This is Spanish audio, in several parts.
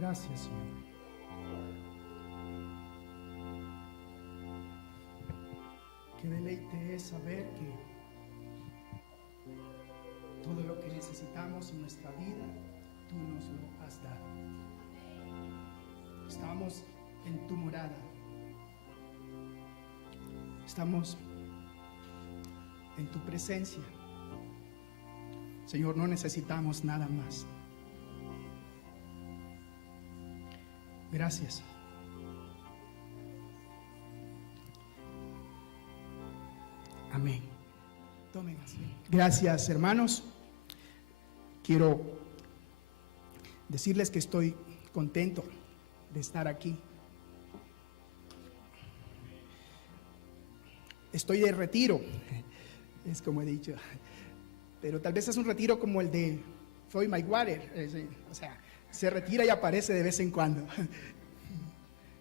Gracias, Señor. Qué deleite es saber que todo lo que necesitamos en nuestra vida, tú nos lo has dado. Estamos en tu morada. Estamos en tu presencia. Señor, no necesitamos nada más. Gracias. Amén. Tomen asiento. Gracias, hermanos. Quiero decirles que estoy contento de estar aquí. Estoy de retiro, es como he dicho, pero tal vez es un retiro como el de Floyd Mayweather, o sea, se retira y aparece de vez en cuando,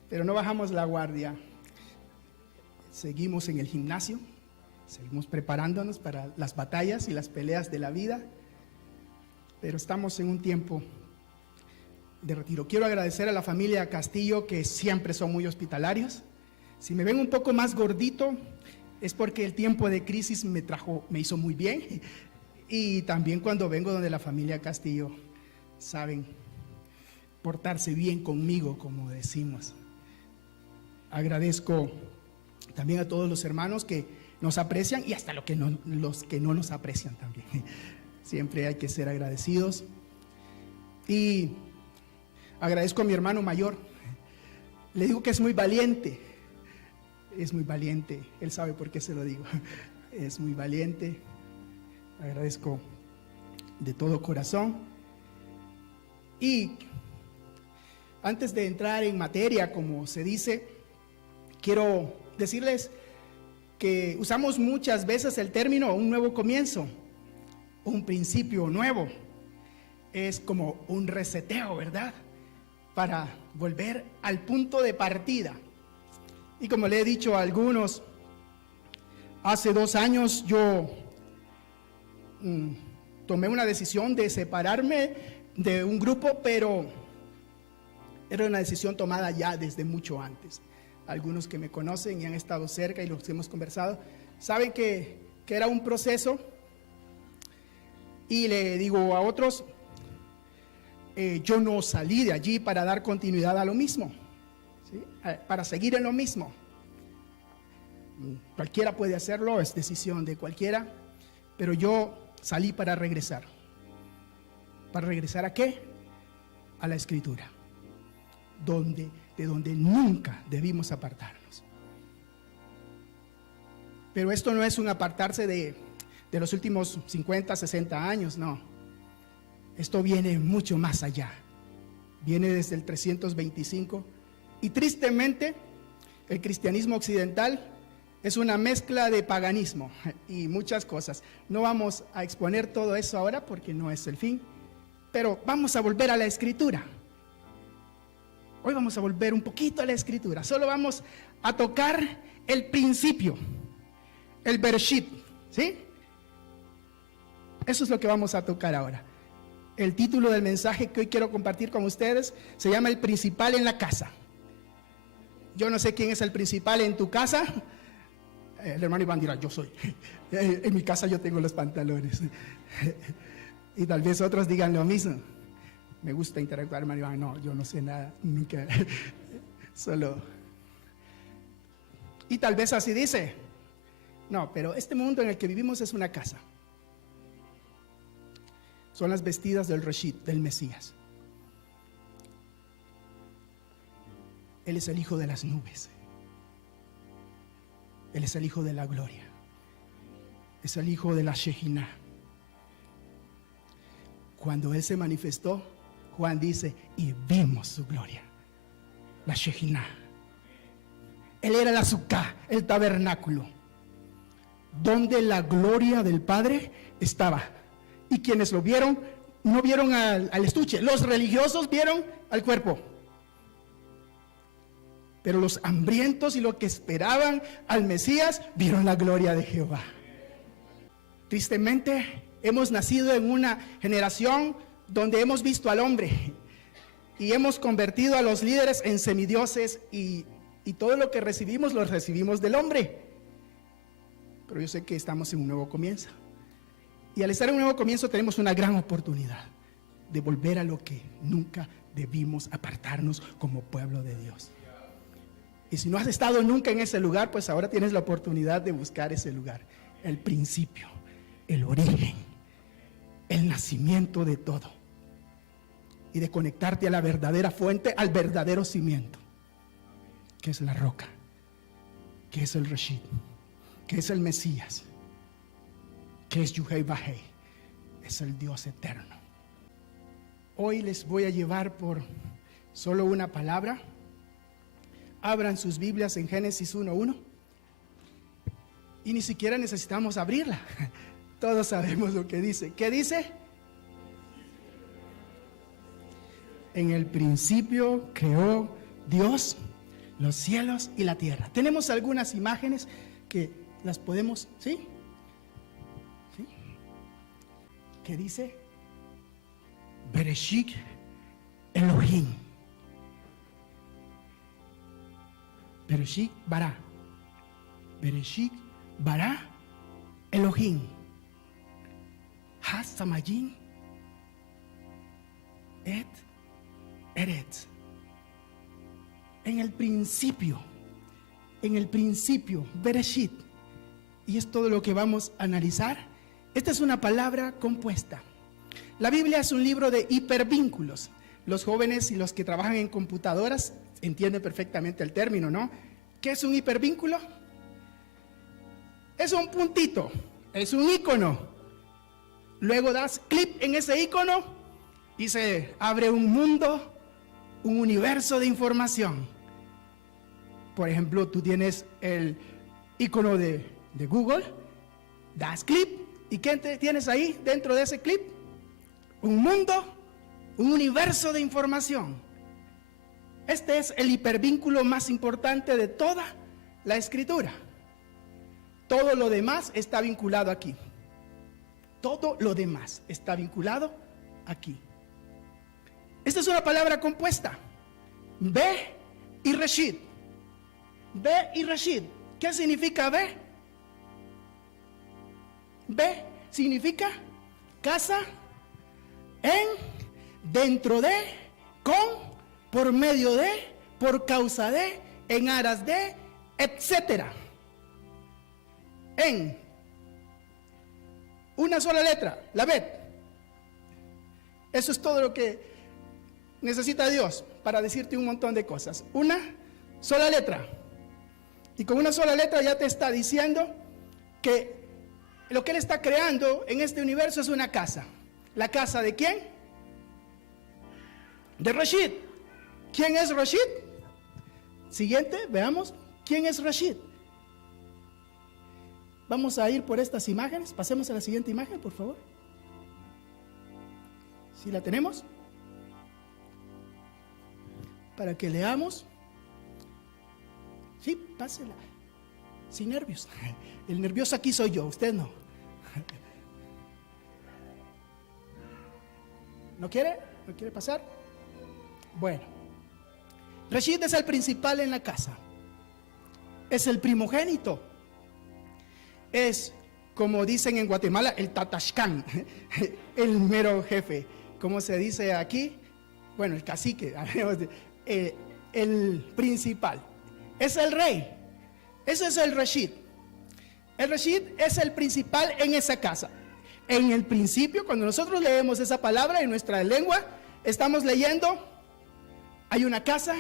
pero no bajamos la guardia. Seguimos en el gimnasio, seguimos preparándonos para las batallas y las peleas de la vida, pero estamos en un tiempo de retiro. Quiero agradecer a la familia Castillo, que siempre son muy hospitalarios. Si me ven un poco más gordito, es porque el tiempo de crisis me hizo muy bien, y también cuando vengo donde la familia Castillo saben portarse bien conmigo, como decimos. Agradezco también a todos los hermanos que nos aprecian y hasta los que no nos aprecian también. Siempre hay que ser agradecidos. Y agradezco a mi hermano mayor. Le digo que es muy valiente. Es muy valiente, él sabe por qué se lo digo. Es muy valiente. Agradezco de todo corazón. Y antes de entrar en materia, como se dice, quiero decirles que usamos muchas veces el término un nuevo comienzo, un principio nuevo. Es como un reseteo, ¿verdad? Para volver al punto de partida. Y como le he dicho a algunos, hace 2 años yo tomé una decisión de separarme de un grupo, pero era una decisión tomada ya desde mucho antes. Algunos que me conocen y han estado cerca y los que hemos conversado, saben que era un proceso. Y le digo a otros, yo no salí de allí para dar continuidad a lo mismo. ¿Sí? Para seguir en lo mismo. Cualquiera puede hacerlo, es decisión de cualquiera, pero yo salí para regresar. ¿Para regresar a qué? A la Escritura, de donde nunca debimos apartarnos. Pero esto no es un apartarse de los últimos 50, 60 años, no. Esto viene mucho más allá. Viene desde el 325. Y tristemente, el cristianismo occidental es una mezcla de paganismo y muchas cosas. No vamos a exponer todo eso ahora porque no es el fin, pero vamos a volver a la Escritura. Hoy vamos a volver un poquito a la Escritura. Solo vamos a tocar el principio, el Bereshit, ¿sí? Eso es lo que vamos a tocar ahora. El título del mensaje que hoy quiero compartir con ustedes se llama El principal en la casa. Yo no sé quién es el principal en tu casa. El hermano Iván dirá, yo soy. En mi casa yo tengo los pantalones. Y tal vez otros digan lo mismo. Me gusta interactuar, hermano Iván. No, yo no sé nada, nunca. Solo. Y tal vez así dice. No, pero este mundo en el que vivimos es una casa. Son las vestidas del Reshit, del Mesías. Él es el hijo de las nubes. Él es el hijo de la gloria. Es el hijo de la Shekinah. Cuando Él se manifestó, Juan dice, y vimos su gloria. La Shekinah. Él era el azúcar, el tabernáculo, donde la gloria del Padre estaba. Y quienes lo vieron, no vieron al estuche. Los religiosos vieron al cuerpo. Pero los hambrientos y los que esperaban al Mesías vieron la gloria de Jehová. Tristemente, hemos nacido en una generación donde hemos visto al hombre y hemos convertido a los líderes en semidioses y todo lo que recibimos lo recibimos del hombre. Pero yo sé que estamos en un nuevo comienzo. Y al estar en un nuevo comienzo tenemos una gran oportunidad de volver a lo que nunca debimos apartarnos como pueblo de Dios. Y si no has estado nunca en ese lugar, pues ahora tienes la oportunidad de buscar ese lugar. El principio, el origen, el nacimiento de todo. Y de conectarte a la verdadera fuente, al verdadero cimiento, que es la roca, que es el Reshit, que es el Mesías, que es Yuhei Bahei, es el Dios eterno. Hoy les voy a llevar por solo una palabra. Abran sus Biblias en Génesis 1:1 y ni siquiera necesitamos abrirla. Todos sabemos lo que dice. ¿Qué dice? En el principio creó Dios los cielos y la tierra. Tenemos algunas imágenes que las podemos, ¿sí? ¿Sí? ¿Qué dice? Bereshit Elohim. Bereshit bara. Bereshit bara Elohim. Hasamayim et Eretz. En el principio, Bereshit. Y es todo lo que vamos a analizar. Esta es una palabra compuesta. La Biblia es un libro de hipervínculos. Los jóvenes y los que trabajan en computadoras entienden perfectamente el término, ¿no? ¿Qué es un hipervínculo? Es un puntito, es un icono. Luego das clic en ese icono y se abre un mundo, un universo de información. Por ejemplo, tú tienes el icono de Google, das clic y ¿qué tienes ahí dentro de ese clip? Un mundo, un universo de información. Este es el hipervínculo más importante de toda la Escritura. Todo lo demás está vinculado aquí. Todo lo demás está vinculado aquí. Esta es una palabra compuesta. Be y Reshit. Be y Reshit. ¿Qué significa Be? Be significa casa, en, dentro de, con, por medio de, por causa de, en aras de, etcétera. En una sola letra, la Bet. Eso es todo lo que necesita Dios para decirte un montón de cosas. Una sola letra. Y con una sola letra ya te está diciendo que lo que Él está creando en este universo es una casa. ¿La casa de quién? De Reshit. ¿Quién es Reshit? Siguiente, veamos. ¿Quién es Reshit? Vamos a ir por estas imágenes. Pasemos a la siguiente imagen, por favor. ¿Sí la tenemos? Para que leamos. Sí, pásela. Sin nervios. El nervioso aquí soy yo, usted no. ¿No quiere? ¿No quiere pasar? Bueno. Reshit es el principal en la casa. Es el primogénito. Es, como dicen en Guatemala, el tatashkan, el mero jefe. ¿Cómo se dice aquí? Bueno, el cacique, el principal. Es el rey. Ese es el Reshit. El Reshit es el principal en esa casa. En el principio, cuando nosotros leemos esa palabra en nuestra lengua, estamos leyendo, hay una casa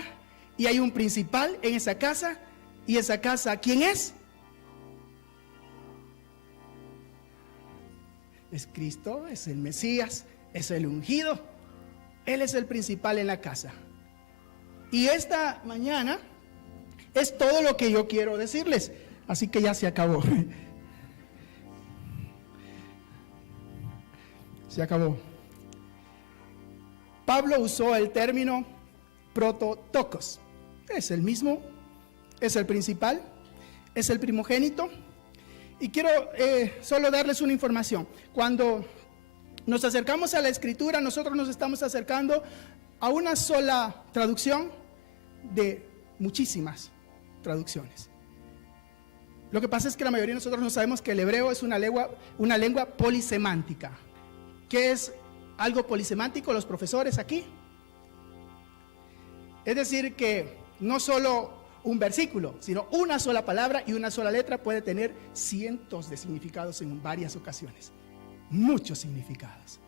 y hay un principal en esa casa. ¿Y esa casa quién es? Es Cristo, es el Mesías, es el ungido. Él es el principal en la casa. Y esta mañana es todo lo que yo quiero decirles. Así que ya se acabó. Se acabó. Pablo usó el término prototokos. Es el mismo, es el principal, es el primogénito. Y quiero solo darles una información. Cuando nos acercamos a la Escritura, nosotros nos estamos acercando a una sola traducción de muchísimas traducciones. Lo que pasa es que la mayoría de nosotros no sabemos que el hebreo es una lengua polisemántica. ¿Qué es algo polisemántico, los profesores aquí? Es decir, que no solo un versículo, sino una sola palabra y una sola letra puede tener cientos de significados en varias ocasiones. Muchos significados.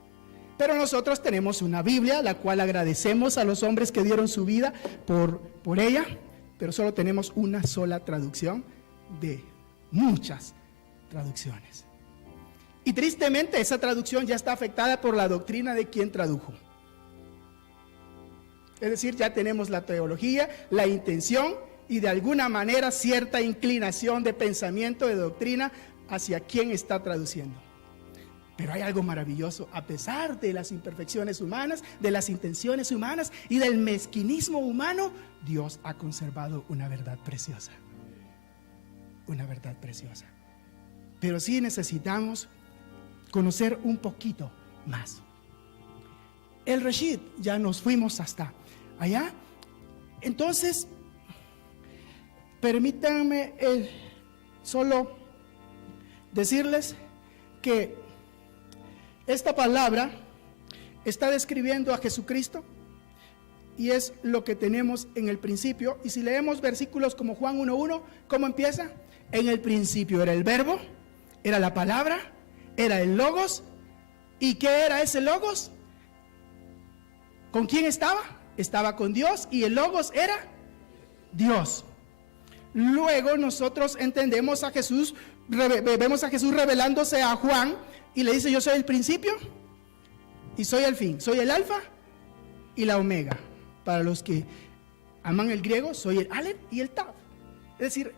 Pero nosotros tenemos una Biblia, la cual agradecemos a los hombres que dieron su vida por ella, pero solo tenemos una sola traducción de muchas traducciones. Y tristemente esa traducción ya está afectada por la doctrina de quien tradujo. Es decir, ya tenemos la teología, la intención y de alguna manera cierta inclinación de pensamiento, de doctrina hacia quien está traduciendo. Pero hay algo maravilloso, a pesar de las imperfecciones humanas, de las intenciones humanas y del mezquinismo humano, Dios ha conservado una verdad preciosa. Una verdad preciosa. Pero sí necesitamos conocer un poquito más. El Reshit, ya nos fuimos hasta allá. Entonces, permítanme solo decirles que esta palabra está describiendo a Jesucristo y es lo que tenemos en el principio. Y si leemos versículos como Juan 1:1, ¿cómo empieza? En el principio era el verbo, era la palabra, era el logos. ¿Y qué era ese logos? ¿Con quién estaba? Estaba con Dios y el logos era Dios. Luego nosotros entendemos a Jesús, vemos a Jesús revelándose a Juan y le dice: yo soy el principio y soy el fin, soy el alfa y la omega. Para los que aman el griego, soy el Aleph y el Tav. Es decir,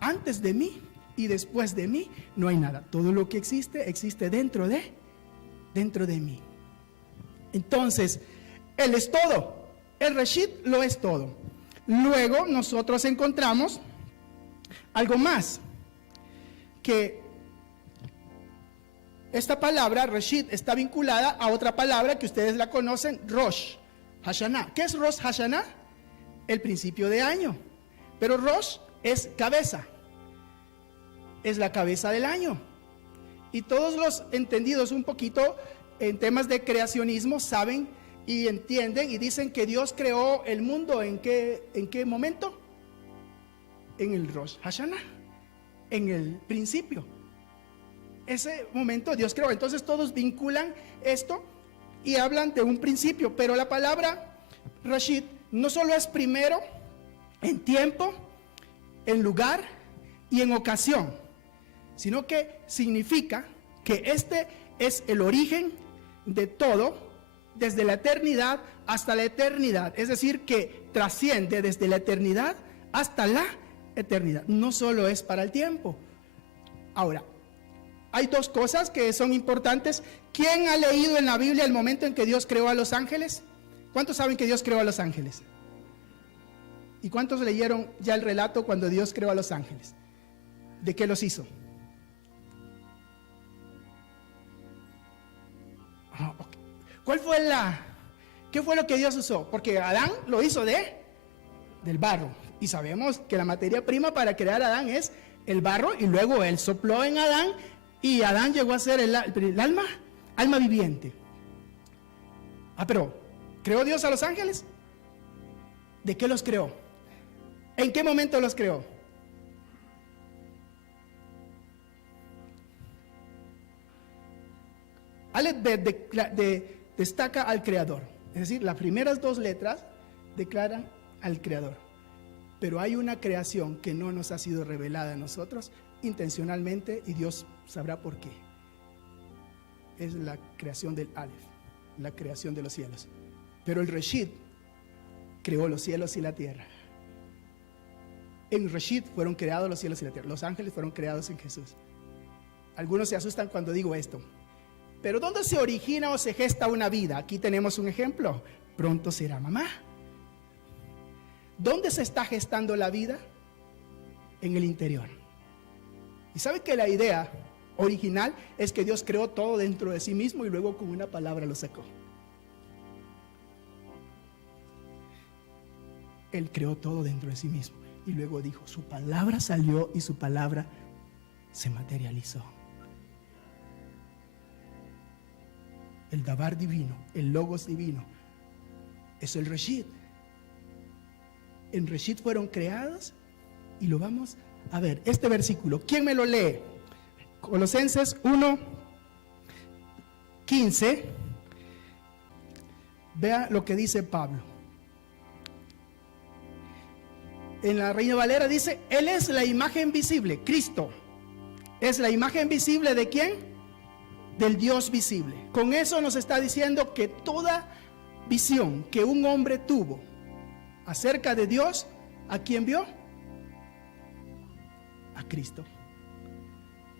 antes de mí y después de mí no hay nada. Todo lo que existe, existe dentro de mí. Entonces, Él es todo. El Reshit lo es todo. Luego nosotros encontramos algo más, que esta palabra Reshit está vinculada a otra palabra que ustedes la conocen, Rosh Hashanah. ¿Qué es Rosh Hashanah? El principio de año. Pero Rosh es cabeza, es la cabeza del año. Y todos los entendidos un poquito en temas de creacionismo saben y entienden y dicen que Dios creó el mundo ¿en qué momento? En el Rosh Hashanah, en el principio. Ese momento Dios creó. Entonces todos vinculan esto y hablan de un principio, pero la palabra Reshit no solo es primero en tiempo, en lugar y en ocasión, sino que significa que este es el origen de todo, desde la eternidad hasta la eternidad. Es decir, que trasciende desde la eternidad hasta la eternidad. No solo es para el tiempo. Ahora, hay dos cosas que son importantes. ¿Quién ha leído en la Biblia el momento en que Dios creó a los ángeles? ¿Cuántos saben que Dios creó a los ángeles? ¿Y cuántos leyeron ya el relato cuando Dios creó a los ángeles? ¿De qué los hizo? Okay. ¿Qué fue lo que Dios usó? Porque Adán lo hizo del barro. Y sabemos que la materia prima para crear a Adán es el barro, y luego él sopló en Adán y Adán llegó a ser el alma viviente. Pero ¿creó Dios a los ángeles? ¿De qué los creó? ¿En qué momento los creó? Destaca al Creador. Es decir, las primeras dos letras declaran al Creador. Pero hay una creación que no nos ha sido revelada a nosotros intencionalmente, y Dios sabrá por qué. Es la creación del Aleph, la creación de los cielos. Pero el Reshit creó los cielos y la tierra. En Reshit fueron creados los cielos y la tierra. Los ángeles fueron creados en Jesús. Algunos se asustan cuando digo esto. Pero ¿dónde se origina o se gesta una vida? Aquí tenemos un ejemplo. Pronto será mamá. ¿Dónde se está gestando la vida? En el interior. Y sabe que la idea original es que Dios creó todo dentro de sí mismo y luego con una palabra lo sacó. Él creó todo dentro de sí mismo. Y luego dijo, su palabra salió y su palabra se materializó. El Dabar divino, el Logos divino, es el Reshit. En Reshit fueron creadas, y lo vamos a ver. Este versículo, ¿quién me lo lee? Colosenses 1:15. Vea lo que dice Pablo. En la Reina Valera dice, Él es la imagen visible, Cristo. ¿Es la imagen visible de quién? Del Dios visible. Con eso nos está diciendo que toda visión que un hombre tuvo acerca de Dios, ¿a quién vio? A Cristo.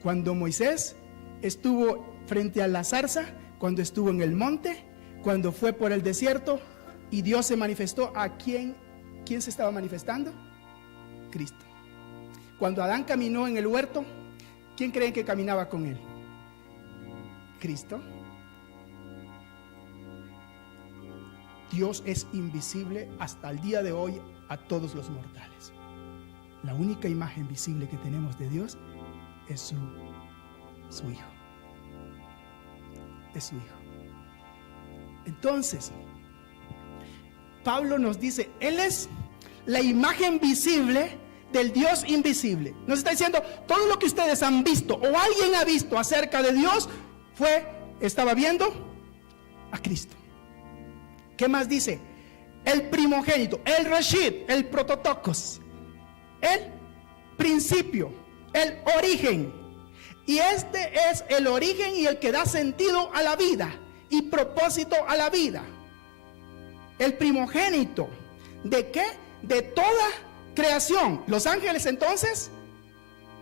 Cuando Moisés estuvo frente a la zarza, cuando estuvo en el monte, cuando fue por el desierto y Dios se manifestó, ¿a quién se estaba manifestando? Cristo. Cuando Adán caminó en el huerto, ¿quién creen que caminaba con él? Cristo. Dios es invisible hasta el día de hoy a todos los mortales. La única imagen visible que tenemos de Dios es su Hijo. Es su Hijo. Entonces, Pablo nos dice, Él es la imagen visible del Dios invisible. Nos está diciendo, todo lo que ustedes han visto o alguien ha visto acerca de Dios estaba viendo a Cristo. ¿Qué más dice? El primogénito, el Reshit, el prototokos, el principio, el origen. Y este es el origen y el que da sentido a la vida y propósito a la vida. El primogénito, ¿de qué? De toda creación. Los ángeles entonces,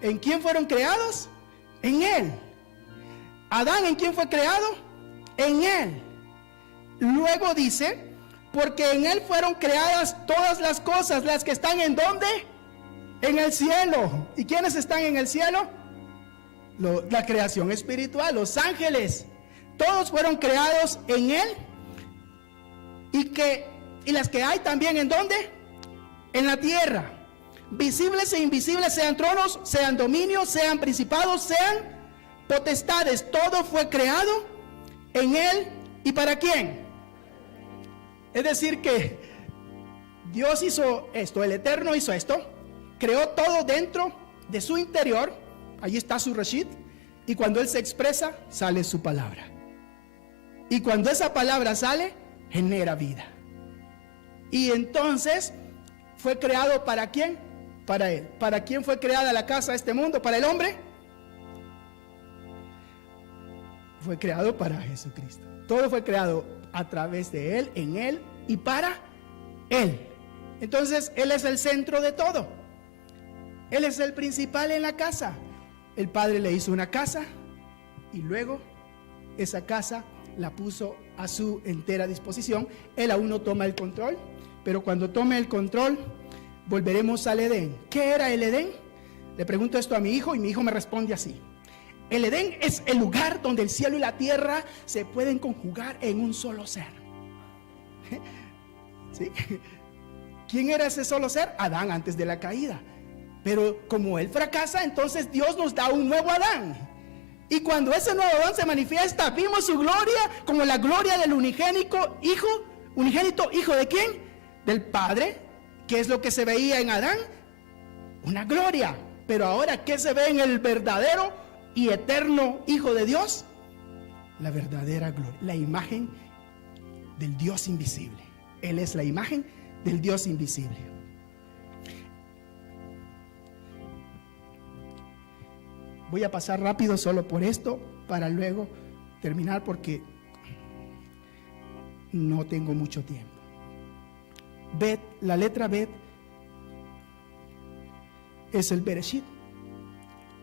¿en quién fueron creados? En Él. Adán, ¿en quién fue creado? En Él. Luego dice, porque en Él fueron creadas todas las cosas, las que están ¿en dónde? En el cielo. ¿Y quiénes están en el cielo? La creación espiritual, los ángeles. Todos fueron creados en Él. Y las que hay también ¿en dónde? En la tierra. Visibles e invisibles, sean tronos, sean dominios, sean principados, sean potestades. Todo fue creado en Él. ¿Y para quién? Es decir que Dios hizo esto, el Eterno hizo esto, creó todo dentro de su interior. Allí está su Reshit. Y cuando Él se expresa, sale su palabra. Y cuando esa palabra sale, genera vida. Y entonces fue creado ¿para quién? Para Él. ¿Para quién fue creada la casa de este mundo? ¿Para el hombre? Fue creado para Jesucristo. Todo fue creado a través de Él, en Él y para Él. Entonces Él es el centro de todo. Él es el principal en la casa. El Padre le hizo una casa y luego esa casa la puso a su entera disposición. Él aún no toma el control, pero cuando tome el control volveremos al Edén. ¿Qué era el Edén? Le pregunto esto a mi hijo y mi hijo me responde así: el Edén es el lugar donde el cielo y la tierra se pueden conjugar en un solo ser. ¿Sí? ¿Quién era ese solo ser? Adán antes de la caída. Pero como él fracasa, entonces Dios nos da un nuevo Adán. Y cuando ese nuevo Adán se manifiesta, vimos su gloria como la gloria del unigénito hijo ¿de quién? Del Padre. ¿Qué es lo que se veía en Adán? Una gloria. Pero ahora, ¿qué se ve en el verdadero y eterno Hijo de Dios? La verdadera gloria, la imagen del Dios invisible. Él es la imagen del Dios invisible. Voy a pasar rápido solo por esto para luego terminar porque no tengo mucho tiempo. Bet, la letra Bet es el Bereshit.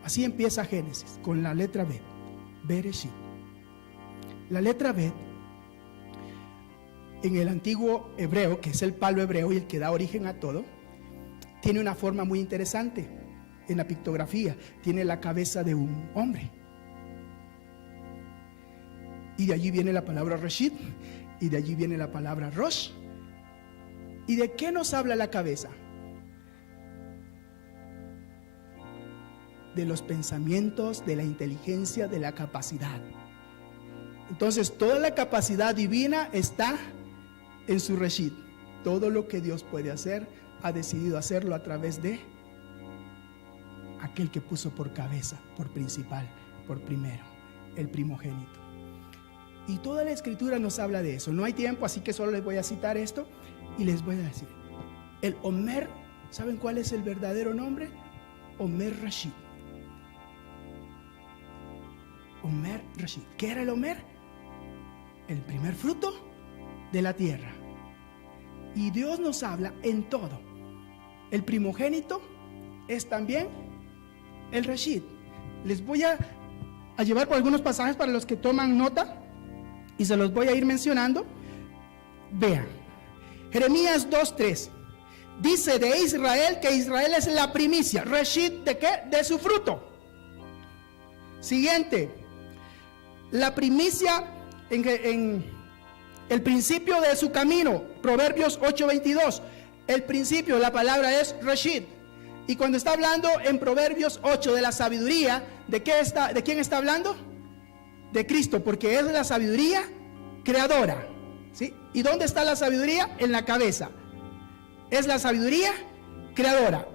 Así empieza Génesis, con la letra Bet, Bereshit. La letra Bet en el antiguo hebreo, que es el palo hebreo y el que da origen a todo, tiene una forma muy interesante. En la pictografía tiene la cabeza de un hombre, y de allí viene la palabra Reshit, y de allí viene la palabra Rosh, ¿Y de qué nos habla la cabeza? De los pensamientos, de la inteligencia, de la capacidad. Entonces, toda la capacidad divina está en su Reshit. Todo lo que Dios puede hacer, ha decidido hacerlo a través de aquel que puso por cabeza, por principal, por primero, el primogénito. Y toda la escritura nos habla de eso. No hay tiempo, así que solo les voy a citar esto y les voy a decir. El Omer, ¿saben cuál es el verdadero nombre? Omer Reshit. Omer Reshit. ¿Qué era el Omer? El primer fruto de la tierra. Y Dios nos habla en todo. El primogénito es también el Reshit. Les voy a llevar por algunos pasajes para los que toman nota y se los voy a ir mencionando. Vean, Jeremías 2:3 dice de Israel que Israel es la primicia. Reshit, ¿de qué? De su fruto. Siguiente, la primicia en el principio de su camino. Proverbios 8:22. El principio, la palabra es Reshit. Y cuando está hablando en Proverbios 8 de la sabiduría, ¿de quién está hablando? De Cristo, porque es la sabiduría creadora, ¿sí? ¿Y dónde está la sabiduría? En la cabeza. Es la sabiduría creadora.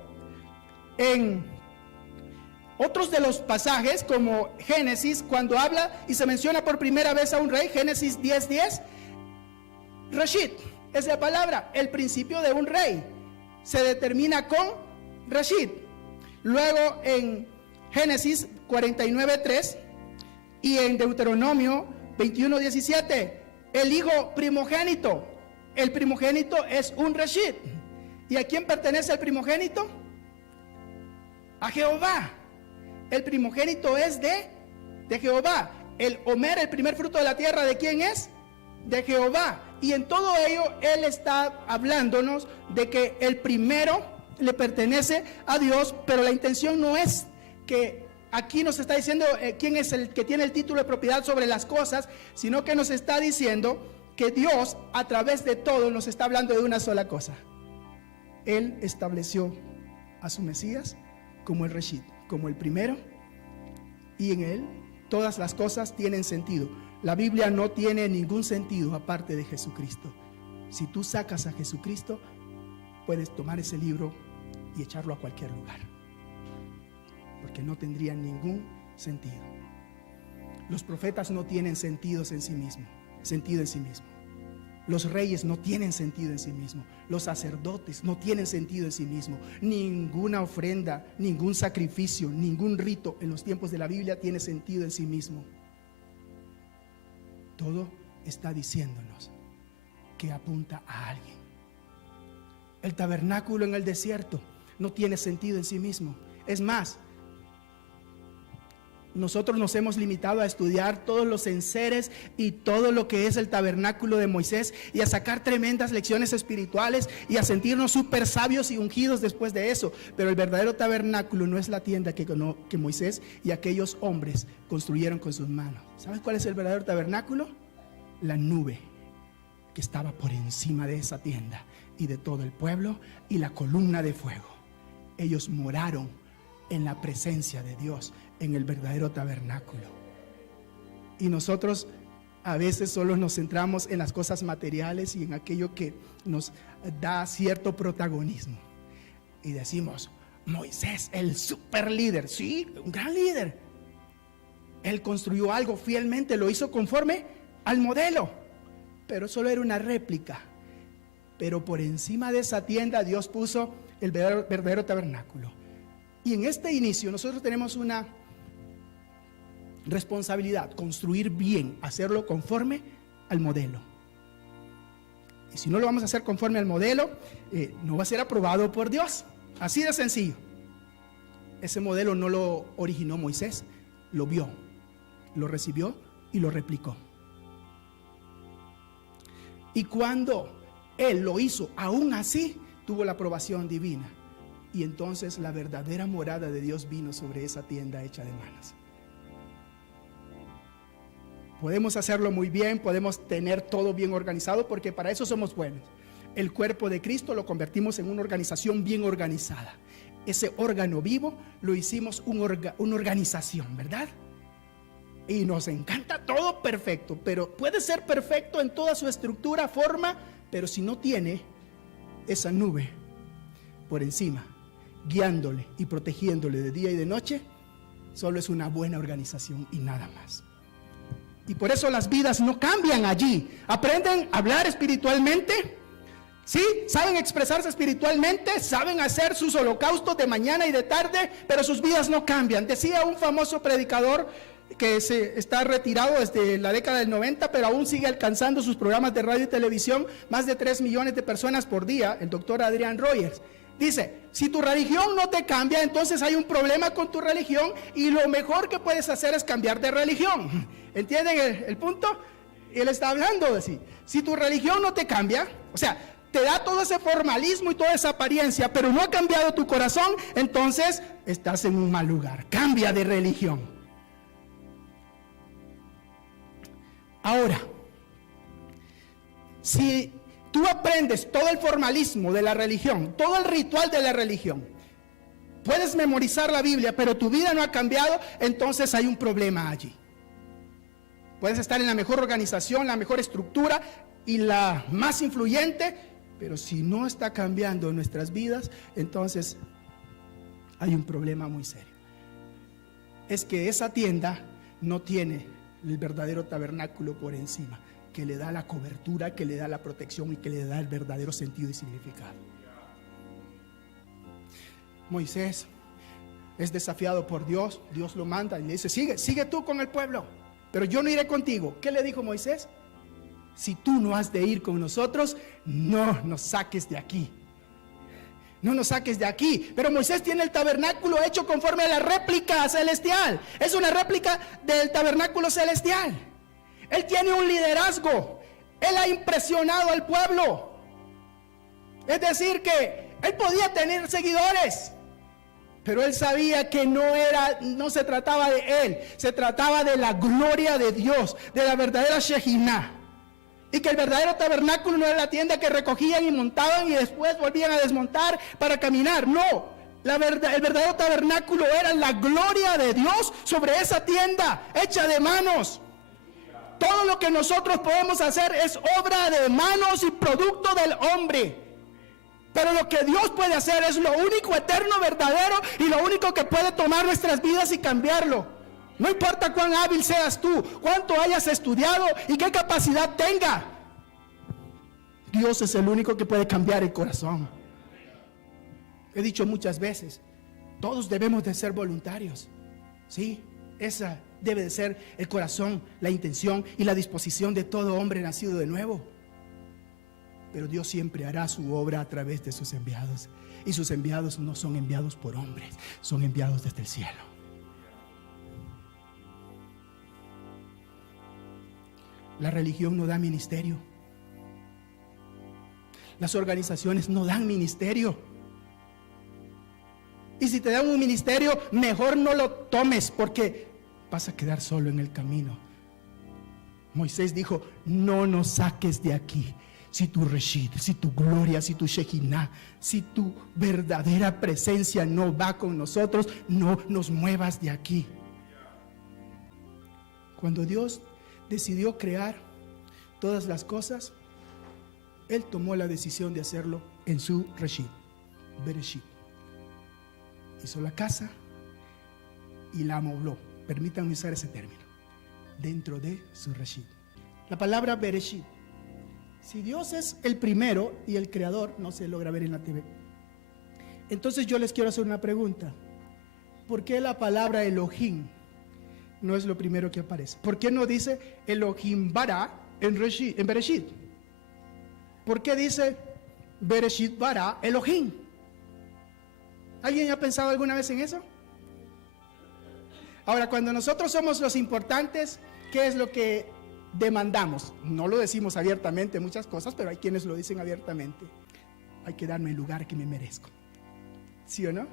En otros de los pasajes, como Génesis, cuando habla y se menciona por primera vez a un rey, Génesis 10:10, Reshit es la palabra, el principio de un rey. Se determina con Reshit. Luego en Génesis 49:3 y en Deuteronomio 21:17, el hijo primogénito. El primogénito es un Reshit. ¿Y a quién pertenece el primogénito? A Jehová. El primogénito es de Jehová. El Omer, el primer fruto de la tierra, ¿de quién es? De Jehová. Y en todo ello Él está hablándonos de que el primero le pertenece a Dios, pero la intención no es que aquí nos está diciendo quién es el que tiene el título de propiedad sobre las cosas, sino que nos está diciendo que Dios a través de todo nos está hablando de una sola cosa. Él estableció a su Mesías como el Reshit, como el primero, y en Él todas las cosas tienen sentido. La Biblia no tiene ningún sentido aparte de Jesucristo. Si tú sacas a Jesucristo, puedes tomar ese libro y echarlo a cualquier lugar, porque no tendría ningún sentido. Los profetas no tienen sentido en sí mismos. Los reyes no tienen sentido en sí mismos. Los sacerdotes no tienen sentido en sí mismos. Ninguna ofrenda, ningún sacrificio, ningún rito en los tiempos de la Biblia tiene sentido en sí mismo. Todo está diciéndonos que apunta a alguien. El tabernáculo en el desierto no tiene sentido en sí mismo. Es más, nosotros nos hemos limitado a estudiar todos los enseres y todo lo que es el tabernáculo de Moisés y a sacar tremendas lecciones espirituales y a sentirnos súper sabios y ungidos después de eso. Pero el verdadero tabernáculo no es la tienda que Moisés y aquellos hombres construyeron con sus manos. ¿Sabes cuál es el verdadero tabernáculo? La nube que estaba por encima de esa tienda y de todo el pueblo, y la columna de fuego. Ellos moraron en la presencia de Dios, en el verdadero tabernáculo. Y nosotros a veces solo nos centramos en las cosas materiales y en aquello que nos da cierto protagonismo. Y decimos, Moisés, el super líder. Sí, un gran líder. Él construyó algo fielmente, lo hizo conforme al modelo, pero solo era una réplica. Pero por encima de esa tienda Dios puso el verdadero tabernáculo. Y en este inicio nosotros tenemos una responsabilidad: construir bien, hacerlo conforme al modelo. Y si no lo vamos a hacer conforme al modelo, no va a ser aprobado por Dios. Así de sencillo. Ese modelo no lo originó Moisés, lo vio, lo recibió y lo replicó. Y cuando él lo hizo, aún así tuvo la aprobación divina. Y entonces la verdadera morada de Dios vino sobre esa tienda hecha de manos. Podemos hacerlo muy bien, podemos tener todo bien organizado, porque para eso somos buenos. el cuerpo de Cristo lo convertimos en una organización bien organizada. Ese órgano vivo lo hicimos una organización, ¿verdad? Y nos encanta todo perfecto, pero puede ser perfecto en toda su estructura, forma, pero si no tiene esa nube por encima, guiándole y protegiéndole de día y de noche, solo es una buena organización y nada más. Y por eso las vidas no cambian allí. Aprenden a hablar espiritualmente, ¿sí? Saben expresarse espiritualmente, saben hacer sus holocaustos de mañana y de tarde, pero sus vidas no cambian. Decía un famoso predicador que está retirado desde la década del 90, pero aún sigue alcanzando sus programas de radio y televisión, más de 3 millones de personas por día, el doctor Adrian Rogers. Dice, si tu religión no te cambia, entonces hay un problema con tu religión y lo mejor que puedes hacer es cambiar de religión. ¿Entienden el punto? Él está hablando de sí. Si tu religión no te cambia, o sea, te da todo ese formalismo y toda esa apariencia, pero no ha cambiado tu corazón, entonces estás en un mal lugar. Cambia de religión. Ahora, si tú aprendes todo el formalismo de la religión, todo el ritual de la religión, puedes memorizar la Biblia, pero tu vida no ha cambiado, entonces hay un problema allí. Puedes estar en la mejor organización, la mejor estructura y la más influyente, pero si no está cambiando nuestras vidas, entonces hay un problema muy serio. Es que esa tienda no tiene el verdadero tabernáculo por encima, que le da la cobertura, que le da la protección y que le da el verdadero sentido y significado. Moisés es desafiado por Dios, Dios lo manda y le dice, sigue tú con el pueblo, pero yo no iré contigo. ¿Qué le dijo Moisés? Si tú no has de ir con nosotros, no nos saques de aquí. No nos saques de aquí. Pero Moisés tiene el tabernáculo hecho conforme a la réplica celestial. Es una réplica del tabernáculo celestial. Él tiene un liderazgo. Él ha impresionado al pueblo. Es decir que él podía tener seguidores, pero él sabía que no se trataba de él, se trataba de la gloria de Dios, de la verdadera Shejinah. Y que el verdadero tabernáculo no era la tienda que recogían y montaban y después volvían a desmontar para caminar. No, el verdadero tabernáculo era la gloria de Dios sobre esa tienda hecha de manos. Todo lo que nosotros podemos hacer es obra de manos y producto del hombre. Pero lo que Dios puede hacer es lo único eterno, verdadero y lo único que puede tomar nuestras vidas y cambiarlo. No importa cuán hábil seas tú, cuánto hayas estudiado y qué capacidad tenga. Dios es el único que puede cambiar el corazón. He dicho muchas veces, todos debemos de ser voluntarios. Sí, esa debe de ser el corazón, la intención y la disposición de todo hombre nacido de nuevo. Pero Dios siempre hará su obra a través de sus enviados. Y sus enviados no son enviados por hombres, son enviados desde el cielo. La religión no da ministerio. Las organizaciones no dan ministerio. Y si te dan un ministerio, mejor no lo tomes, porque vas a quedar solo en el camino. Moisés dijo, no nos saques de aquí. Si tu reshid, si tu gloria, si tu Shejinah, si tu verdadera presencia no va con nosotros, no nos muevas de aquí. Cuando Dios decidió crear todas las cosas, Él tomó la decisión de hacerlo en su reshid, Bereshit. Hizo la casa y la amobló, permítanme usar ese término, dentro de su reshid. La palabra Bereshit, si Dios es el primero y el creador, no se logra ver en la TV. Entonces yo les quiero hacer una pregunta. ¿Por qué la palabra Elohim no es lo primero que aparece? ¿Por qué no dice Elohim bara en Bereshit? ¿Por qué dice Bereshit bara Elohim? ¿Alguien ha pensado alguna vez en eso? Ahora, cuando nosotros somos los importantes, ¿qué es lo que demandamos? No lo decimos abiertamente muchas cosas, pero hay quienes lo dicen abiertamente. Hay que darme el lugar que me merezco. ¿Sí o no?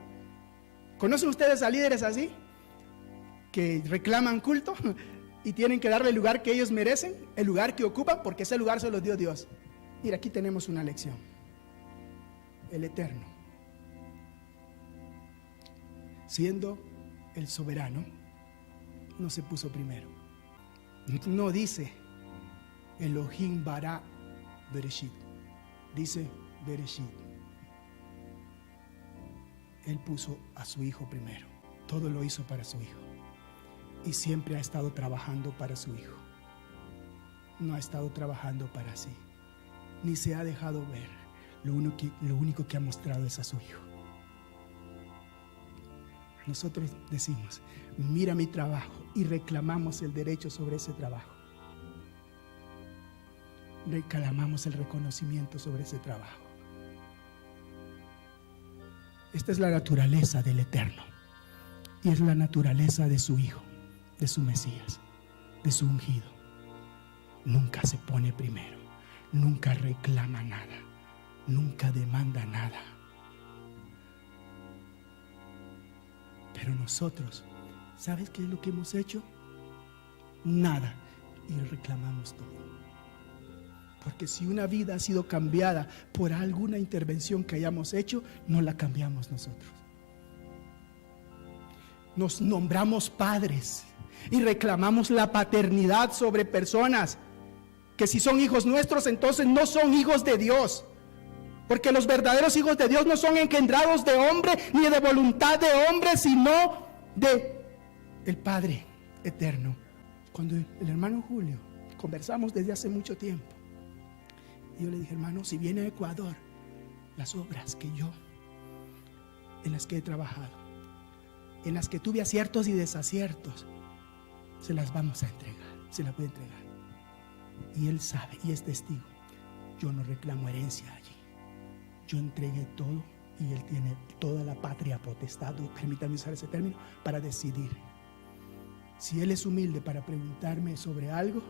¿Conocen ustedes a líderes así? Que reclaman culto y tienen que darle el lugar que ellos merecen, el lugar que ocupan, porque ese lugar se los dio Dios. Mira, aquí tenemos una lección. El Eterno, siendo el soberano, no se puso primero. No dice Elohim bara Bereshit, dice Bereshit. Él puso a su hijo primero. Todo lo hizo para su hijo. Y siempre ha estado trabajando para su hijo. No ha estado trabajando para sí. Ni se ha dejado ver. Lo único que ha mostrado es a su hijo. Nosotros decimos, mira mi trabajo, y reclamamos el derecho sobre ese trabajo. Reclamamos el reconocimiento sobre ese trabajo. Esta es la naturaleza del Eterno, y es la naturaleza de su Hijo, de su Mesías, de su ungido. Nunca se pone primero, nunca reclama nada, nunca demanda nada. Pero nosotros, ¿sabes qué es lo que hemos hecho? Nada, y reclamamos todo. Porque si una vida ha sido cambiada por alguna intervención que hayamos hecho, no la cambiamos nosotros. Nos nombramos padres y reclamamos la paternidad sobre personas que si son hijos nuestros, entonces no son hijos de Dios. Porque los verdaderos hijos de Dios no son engendrados de hombre ni de voluntad de hombre, sino de el Padre eterno. Cuando el hermano Julio, conversamos desde hace mucho tiempo, y yo le dije, hermano, si viene a Ecuador, las obras en las que he trabajado, en las que tuve aciertos y desaciertos, se las vamos a entregar, se las voy a entregar. Y él sabe y es testigo. Yo no reclamo herencia allí. Yo entregué todo y él tiene toda la patria potestad, permítame usar ese término, para decidir. Si él es humilde para preguntarme sobre algo,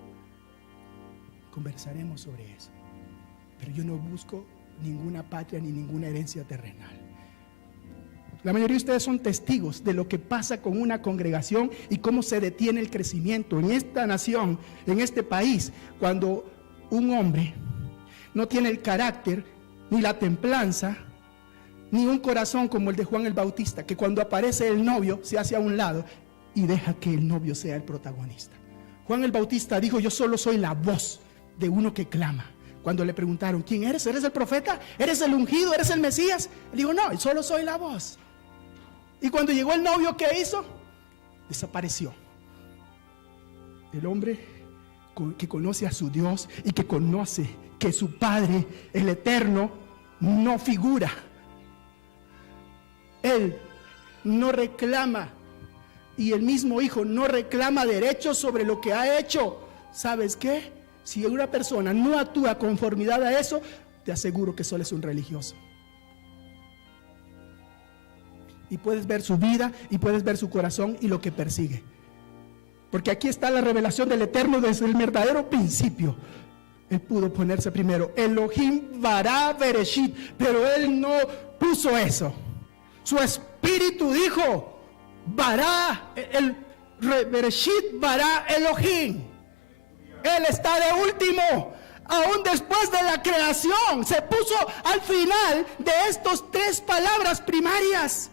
conversaremos sobre eso. Pero yo no busco ninguna patria ni ninguna herencia terrenal. La mayoría de ustedes son testigos de lo que pasa con una congregación y cómo se detiene el crecimiento en esta nación, en este país, cuando un hombre no tiene el carácter, ni la templanza, ni un corazón como el de Juan el Bautista, que cuando aparece el novio se hace a un lado y deja que el novio sea el protagonista. Juan el Bautista dijo, yo solo soy la voz de uno que clama. Cuando le preguntaron, ¿quién eres? ¿Eres el profeta? ¿Eres el ungido? ¿Eres el Mesías? Él dijo, no, solo soy la voz. Y cuando llegó el novio, ¿qué hizo? Desapareció. El hombre que conoce a su Dios y que conoce que su Padre, el Eterno, no figura. Él no reclama, y el mismo Hijo no reclama derechos sobre lo que ha hecho. ¿Sabes qué? Si una persona no actúa conformidad a eso, te aseguro que solo es un religioso. Y puedes ver su vida y puedes ver su corazón y lo que persigue. Porque aquí está la revelación del Eterno desde el verdadero principio. Él pudo ponerse primero, Elohim bara Bereshit, pero él no puso eso. Su espíritu dijo, bara, el Bereshit bara Elohim. Él está de último, aún después de la creación. Se puso al final de estas tres palabras primarias.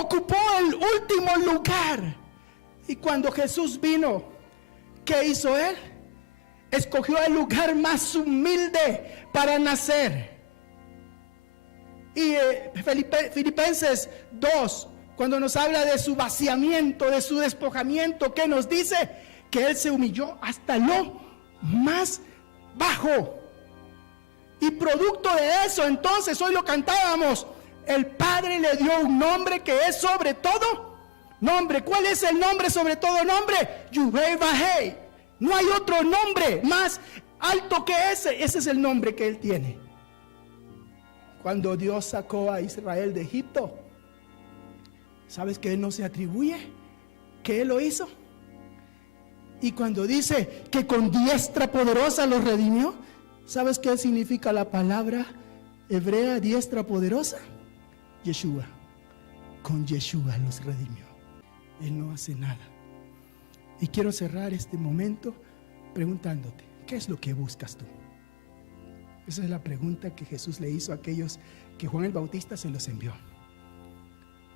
Ocupó el último lugar. Y cuando Jesús vino, ¿qué hizo él? Escogió el lugar más humilde para nacer. Y Filipenses 2, cuando nos habla de su vaciamiento, de su despojamiento, ¿qué nos dice? Que él se humilló hasta lo más bajo. Y producto de eso, entonces, hoy lo cantábamos, el Padre le dio un nombre que es sobre todo nombre. ¿Cuál es el nombre sobre todo nombre? Yubei Bajei. No hay otro nombre más alto que ese. Ese es el nombre que él tiene. Cuando Dios sacó a Israel de Egipto, ¿sabes que él no se atribuye que él lo hizo? Y cuando dice que con diestra poderosa los redimió, ¿sabes qué significa la palabra hebrea diestra poderosa? Yeshua. Con Yeshua los redimió. Él no hace nada. Y quiero cerrar este momento preguntándote, ¿qué es lo que buscas tú? Esa es la pregunta que Jesús le hizo a aquellos que Juan el Bautista se los envió.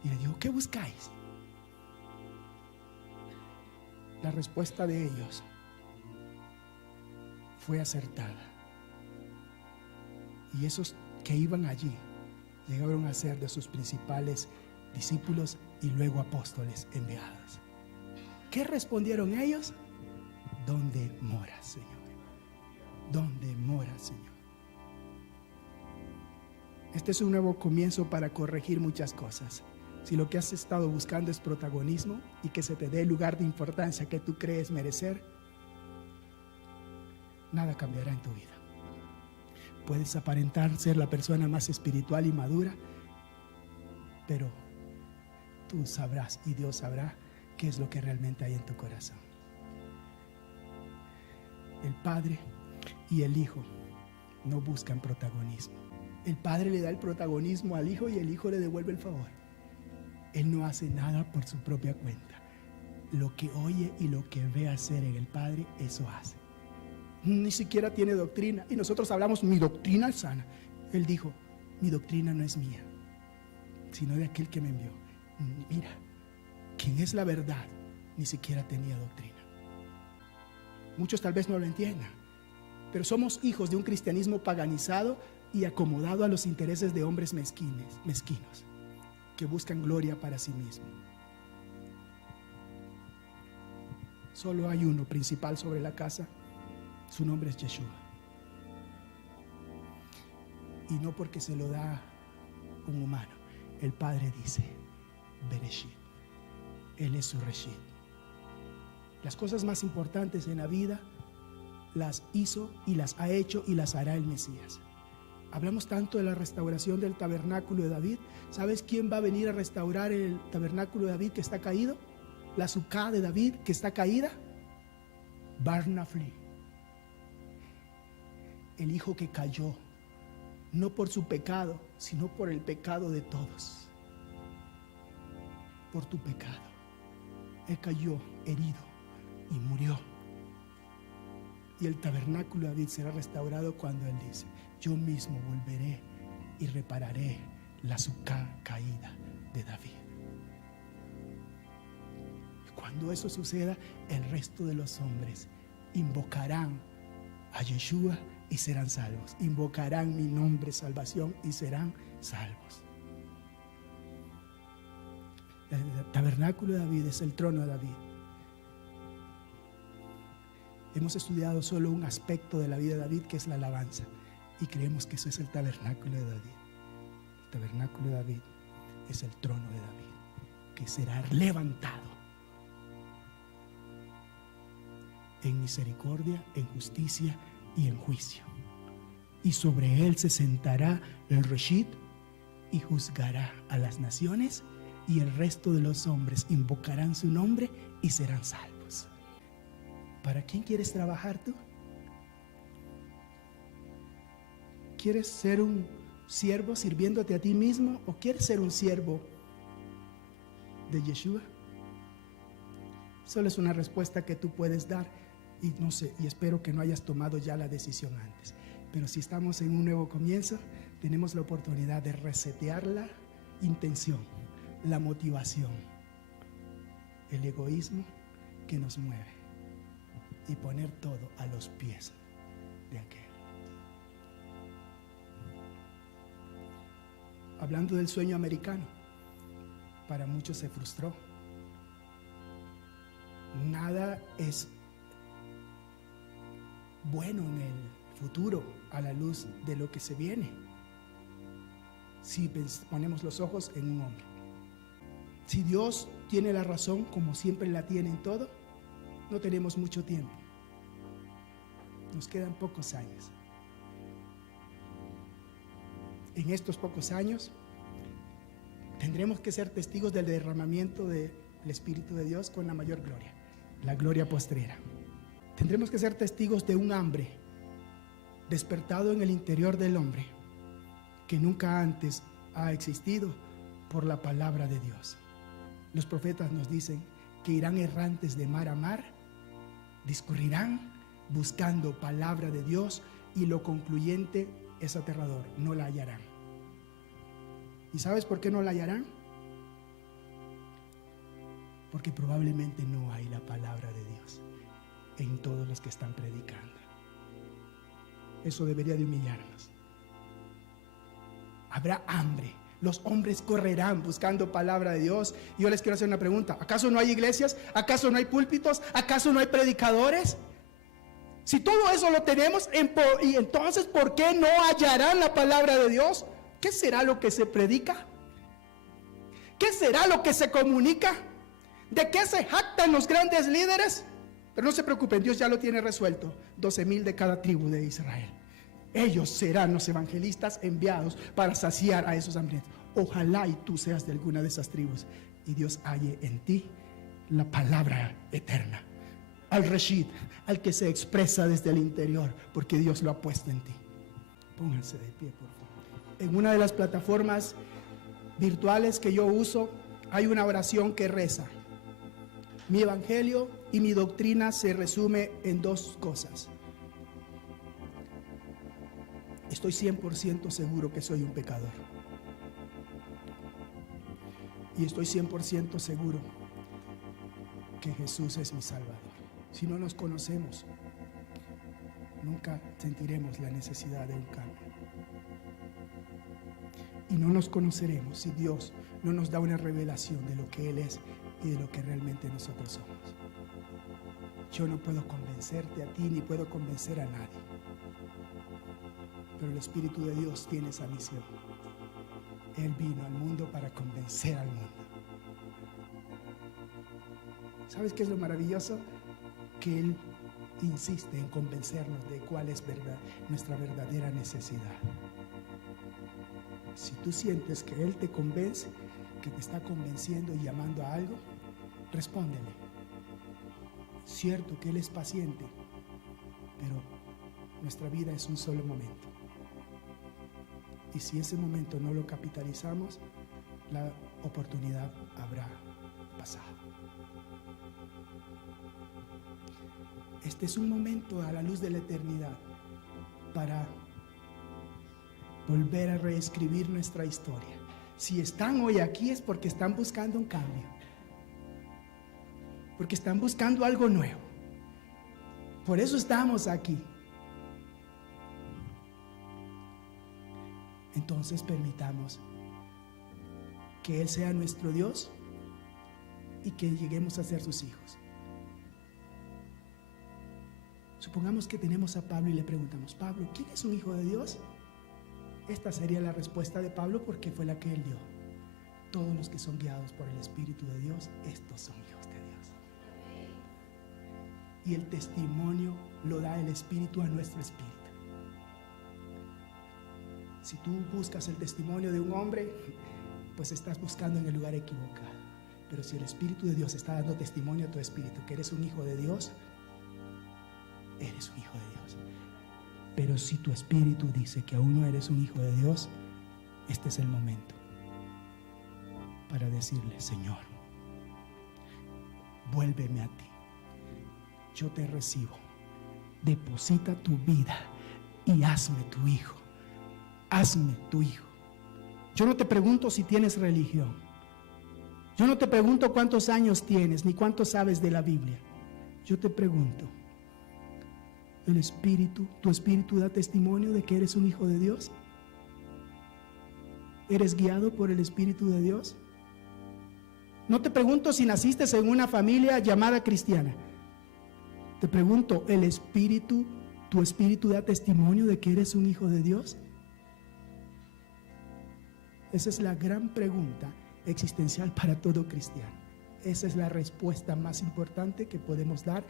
Y le dijo: ¿qué buscáis? La respuesta de ellos fue acertada. Y esos que iban allí llegaron a ser de sus principales discípulos y luego apóstoles enviados. ¿Qué respondieron ellos? ¿Dónde mora, Señor? ¿Dónde mora, Señor? Este es un nuevo comienzo para corregir muchas cosas. Si lo que has estado buscando es protagonismo y que se te dé el lugar de importancia que tú crees merecer, nada cambiará en tu vida. Puedes aparentar ser la persona más espiritual y madura, pero tú sabrás y Dios sabrá qué es lo que realmente hay en tu corazón. El Padre y el Hijo no buscan protagonismo. El Padre le da el protagonismo al Hijo y el Hijo le devuelve el favor. Él no hace nada por su propia cuenta. Lo que oye y lo que ve hacer en el Padre, eso hace. Ni siquiera tiene doctrina. Y nosotros hablamos: mi doctrina es sana. Él dijo: mi doctrina no es mía, sino de aquel que me envió. Mira, quien es la verdad ni siquiera tenía doctrina. Muchos tal vez no lo entiendan, pero somos hijos de un cristianismo paganizado y acomodado a los intereses de hombres mezquinos que buscan gloria para sí mismos. Solo hay uno principal sobre la casa. Su nombre es Yeshua. Y no porque se lo da un humano. El Padre dice: Bereshit. Él es su Reshit. Las cosas más importantes en la vida las hizo y las ha hecho y las hará el Mesías. Hablamos tanto de la restauración del tabernáculo de David. ¿Sabes quién va a venir a restaurar el tabernáculo de David que está caído? La Sucá de David que está caída. Barnafli, el hijo que cayó, no por su pecado, sino por el pecado de todos. Por tu pecado. Él cayó herido y murió. Y el tabernáculo de David será restaurado cuando Él dice: yo mismo volveré y repararé la Sucá caída de David. Y cuando eso suceda, el resto de los hombres invocarán a Yeshua y serán salvos. Invocarán mi nombre, salvación, y serán salvos. El tabernáculo de David es el trono de David. Hemos estudiado solo un aspecto de la vida de David, que es la alabanza, y creemos que eso es el tabernáculo de David. El tabernáculo de David es el trono de David, que será levantado en misericordia, en justicia y en juicio. Y sobre él se sentará el Reshit y juzgará a las naciones, y el resto de los hombres invocarán su nombre y serán salvos. ¿Para quién quieres trabajar tú? ¿Quieres ser un siervo sirviéndote a ti mismo o quieres ser un siervo de Yeshua? Solo es una respuesta que tú puedes dar, y no sé, y espero que no hayas tomado ya la decisión antes. Pero si estamos en un nuevo comienzo, tenemos la oportunidad de resetear la intención, la motivación, el egoísmo que nos mueve, y poner todo a los pies de aquel. Hablando del sueño americano, para muchos se frustró. Nada es bueno en el futuro a la luz de lo que se viene si ponemos los ojos en un hombre. Si Dios tiene la razón, como siempre la tiene en todo, no tenemos mucho tiempo. Nos quedan pocos años. En estos pocos años tendremos que ser testigos del derramamiento del Espíritu de Dios con la mayor gloria, la gloria postrera. Tendremos que ser testigos de un hambre despertado en el interior del hombre que nunca antes ha existido por la palabra de Dios. Los profetas nos dicen que irán errantes de mar a mar, discurrirán buscando palabra de Dios Y lo concluyente es aterrador: no la hallarán. ¿Y sabes por qué no la hallarán? Porque probablemente no hay la palabra de Dios en todos los que están predicando. Eso debería de humillarnos. Habrá hambre. Los hombres correrán buscando palabra de Dios. Y yo les quiero hacer una pregunta: ¿acaso no hay iglesias? ¿Acaso no hay púlpitos? ¿Acaso no hay predicadores? Si todo eso lo tenemos, y entonces ¿por qué no hallarán la palabra de Dios? ¿Qué será lo que se predica? ¿Qué será lo que se comunica? ¿De qué se jactan los grandes líderes? Pero no se preocupen, Dios ya lo tiene resuelto. 12,000 de cada tribu de Israel. Ellos serán los evangelistas enviados para saciar a esos hambrientos. Ojalá y tú seas de alguna de esas tribus y Dios halle en ti la palabra eterna, al Reshid, al que se expresa desde el interior, porque Dios lo ha puesto en ti. Pónganse de pie, por favor. En una de las plataformas virtuales que yo uso, hay una oración que reza: mi evangelio y mi doctrina se resume en dos cosas. Estoy 100% seguro que soy un pecador. Y estoy 100% seguro que Jesús es mi Salvador. Si no nos conocemos, nunca sentiremos la necesidad de un cambio. Y no nos conoceremos si Dios no nos da una revelación de lo que Él es y de lo que realmente nosotros somos. Yo no puedo convencerte a ti ni puedo convencer a nadie, pero el Espíritu de Dios tiene esa misión. Él vino al mundo para convencer al mundo. ¿Sabes qué es lo maravilloso? Que Él insiste en convencernos de cuál es nuestra verdadera necesidad. Si tú sientes que Él te convence, que te está convenciendo y llamando a algo, respóndele. Cierto que Él es paciente, pero nuestra vida es un solo momento. Y si ese momento no lo capitalizamos, la oportunidad habrá pasado. Este es un momento a la luz de la eternidad para volver a reescribir nuestra historia. Si están hoy aquí es porque están buscando un cambio, porque están buscando algo nuevo. Por eso estamos aquí. Entonces permitamos que Él sea nuestro Dios y que lleguemos a ser sus hijos. Supongamos que tenemos a Pablo y le preguntamos: Pablo, ¿quién es un hijo de Dios? Esta sería la respuesta de Pablo, porque fue la que él dio. Todos los que son guiados por el Espíritu de Dios, estos son hijos de Dios. Y el testimonio lo da el Espíritu a nuestro espíritu. Si tú buscas el testimonio de un hombre, pues estás buscando en el lugar equivocado. Pero si el Espíritu de Dios está dando testimonio a tu espíritu que eres un hijo de Dios, eres un hijo de Dios. Pero si tu espíritu dice que aún no eres un hijo de Dios, este es el momento para decirle: Señor, vuélveme a ti. Yo te recibo. Deposita tu vida y hazme tu hijo. Hazme tu hijo. Yo no te pregunto si tienes religión. Yo no te pregunto cuántos años tienes ni cuánto sabes de la Biblia. Yo te pregunto: ¿el Espíritu, tu Espíritu da testimonio de que eres un hijo de Dios? ¿Eres guiado por el Espíritu de Dios? No te pregunto si naciste en una familia llamada cristiana. Te pregunto: ¿el Espíritu, tu Espíritu da testimonio de que eres un hijo de Dios? Esa es la gran pregunta existencial para todo cristiano. Esa es la respuesta más importante que podemos dar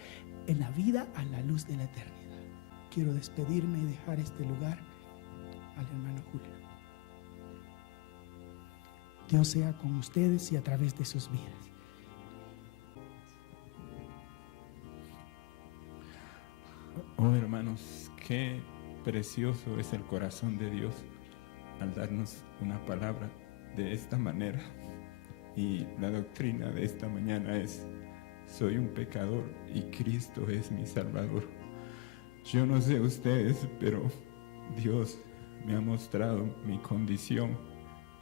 en la vida a la luz de la eternidad. Quiero despedirme y dejar este lugar al hermano Julio. Dios sea con ustedes y a través de sus vidas. Oh, hermanos, qué precioso es el corazón de Dios al darnos una palabra de esta manera. Y la doctrina de esta mañana es: soy un pecador y Cristo es mi Salvador. Yo no sé ustedes, pero Dios me ha mostrado mi condición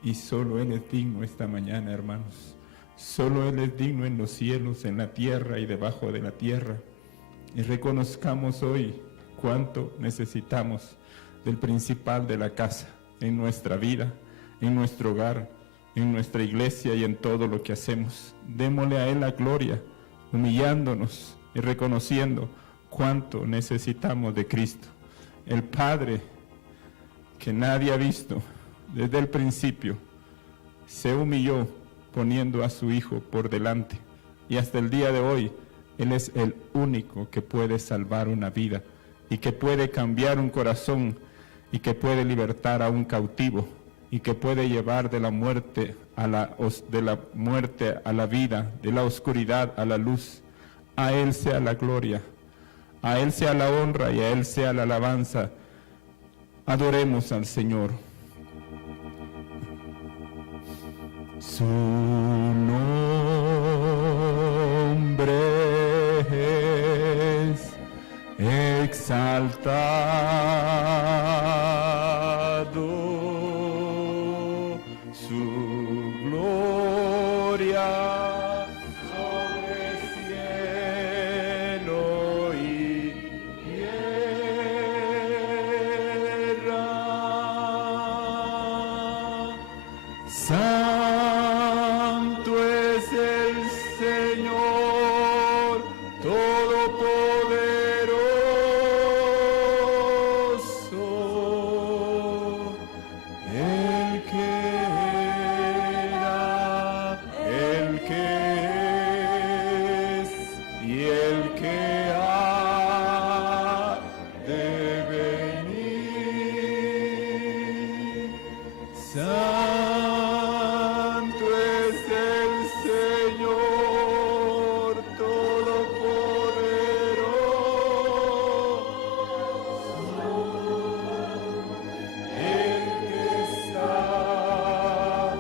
y solo Él es digno esta mañana, hermanos. Solo Él es digno en los cielos, en la tierra y debajo de la tierra. Y reconozcamos hoy cuánto necesitamos del principal de la casa en nuestra vida, en nuestro hogar, en nuestra iglesia y en todo lo que hacemos. Démosle a Él la gloria, humillándonos y reconociendo cuánto necesitamos de Cristo. El Padre que nadie ha visto desde el principio se humilló poniendo a su Hijo por delante, y hasta el día de hoy Él es el único que puede salvar una vida y que puede cambiar un corazón y que puede libertar a un cautivo y que puede llevar de la muerte a la vida, de la oscuridad a la luz. A Él sea la gloria, a Él sea la honra y a Él sea la alabanza. Adoremos al Señor. Su nombre es exaltado, su gloria sobre cielo y tierra. Santo es el Señor Todopoderoso, el que era, el que es y el que ha de venir. Santo es el Señor Todopoderoso, el que está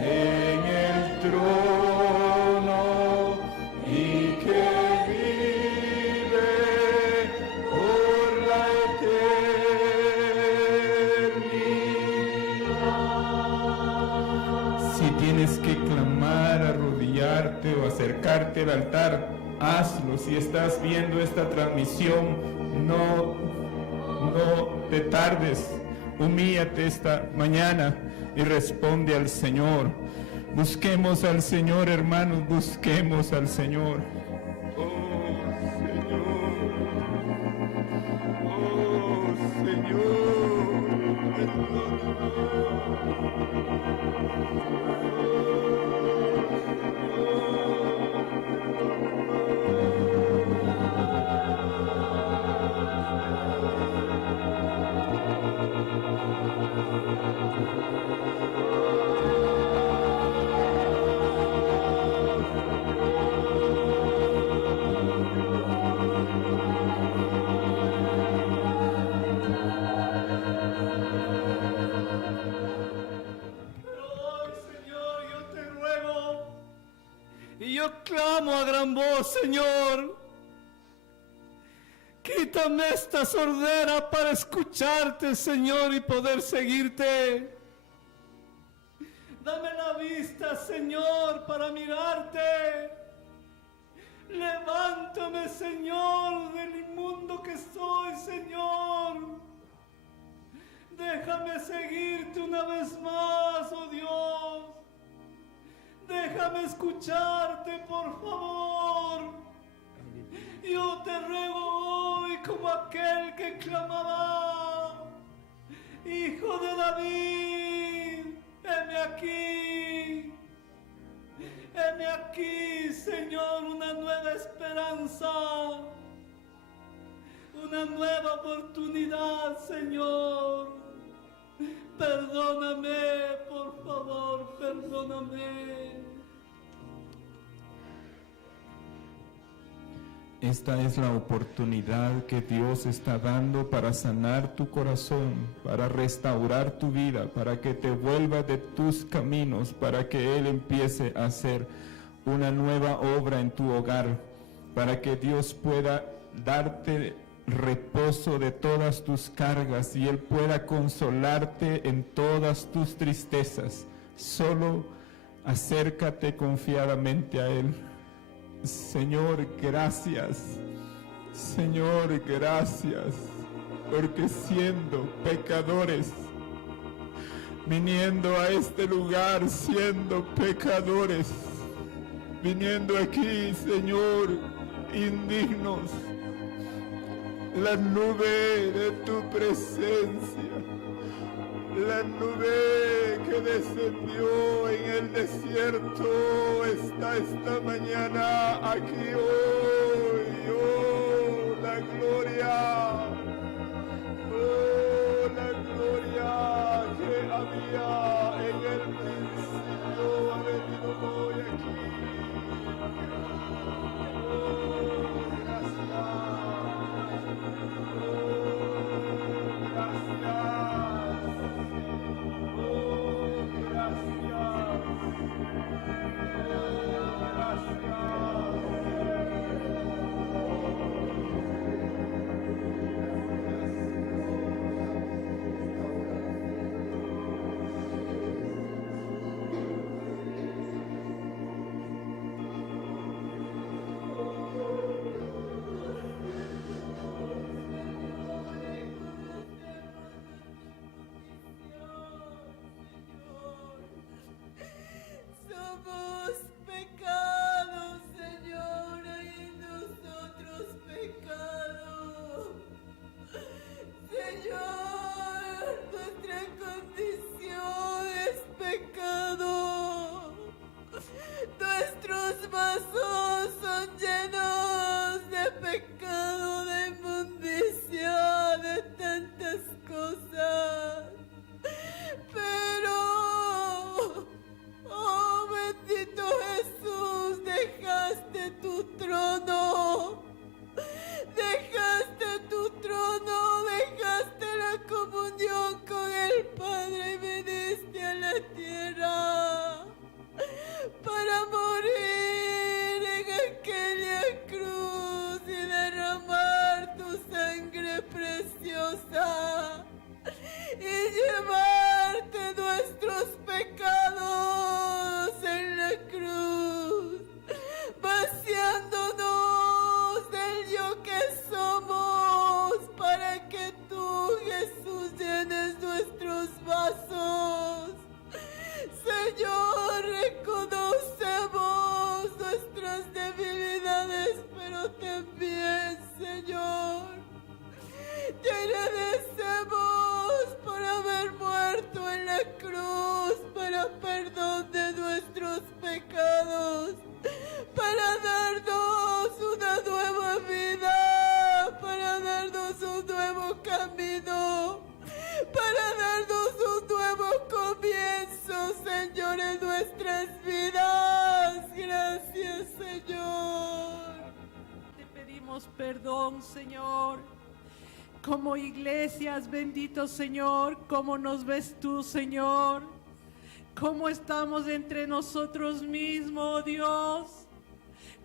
en el trono y que vive por la eternidad. Si tienes que clamar, arrodillarte o acercarte al altar, hazlo. Si estás viendo esta transmisión, no te tardes. Humíllate esta mañana y responde al Señor. Busquemos al Señor, hermanos, busquemos al Señor. Oh, Señor. Yo clamo a gran voz, Señor, quítame esta sordera para escucharte, Señor, y poder seguirte. Dame la vista, Señor, para mirarte. Levántame, Señor, del inmundo que soy, Señor. Déjame seguirte una vez más, oh Dios. Déjame escucharte, por favor. Yo te ruego hoy como aquel que clamaba: Hijo de David, heme aquí. Heme aquí, Señor, una nueva esperanza, una nueva oportunidad, Señor. Perdóname, por favor, perdóname. Esta es la oportunidad que Dios está dando para sanar tu corazón, para restaurar tu vida, para que te vuelvas de tus caminos, para que Él empiece a hacer una nueva obra en tu hogar, para que Dios pueda darte reposo de todas tus cargas y Él pueda consolarte en todas tus tristezas. Solo acércate confiadamente a Él. Señor, gracias. Señor, gracias, porque siendo pecadores, viniendo a este lugar siendo pecadores, viniendo aquí, Señor, indignos, la nube de tu presencia, la nube que descendió en el desierto está esta mañana aquí hoy. Oh, la gloria, oh, la gloria que había en el principio ha venido hoy aquí. Perdón, Señor, como iglesias, bendito Señor, cómo nos ves tú, Señor, cómo estamos entre nosotros mismos, Dios,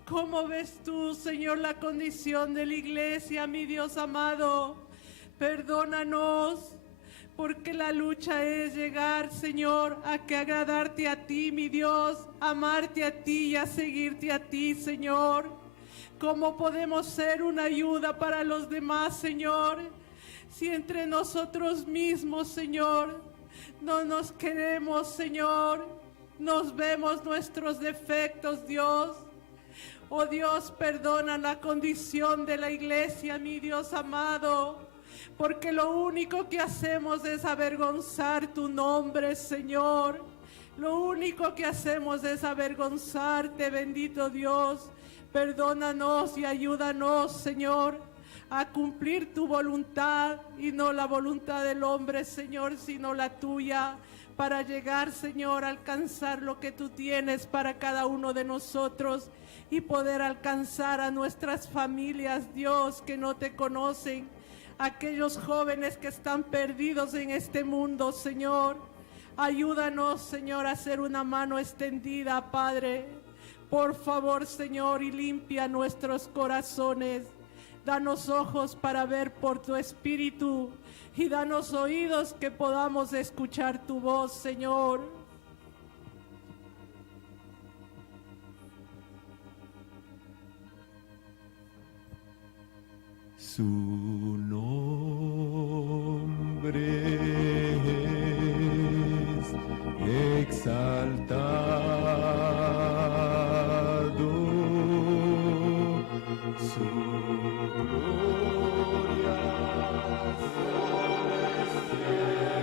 cómo ves tú, Señor, la condición de la iglesia, mi Dios amado. Perdónanos, porque la lucha es llegar, Señor, a que agradarte a ti, mi Dios, amarte a ti y a seguirte a ti, Señor. ¿Cómo podemos ser una ayuda para los demás, Señor? Si entre nosotros mismos, Señor, no nos queremos, Señor, nos vemos nuestros defectos, Dios. Oh Dios, perdona la condición de la iglesia, mi Dios amado, porque lo único que hacemos es avergonzar tu nombre, Señor. Lo único que hacemos es avergonzarte, bendito Dios. Perdónanos y ayúdanos, Señor, a cumplir tu voluntad y no la voluntad del hombre, Señor, sino la tuya, para llegar, Señor, a alcanzar lo que tú tienes para cada uno de nosotros y poder alcanzar a nuestras familias, Dios, que no te conocen, aquellos jóvenes que están perdidos en este mundo, Señor. Ayúdanos, Señor, a hacer una mano extendida, Padre. Por favor, Señor, y limpia nuestros corazones. Danos ojos para ver por tu espíritu y danos oídos que podamos escuchar tu voz, Señor. Su nombre es exaltado, su gloria sobre el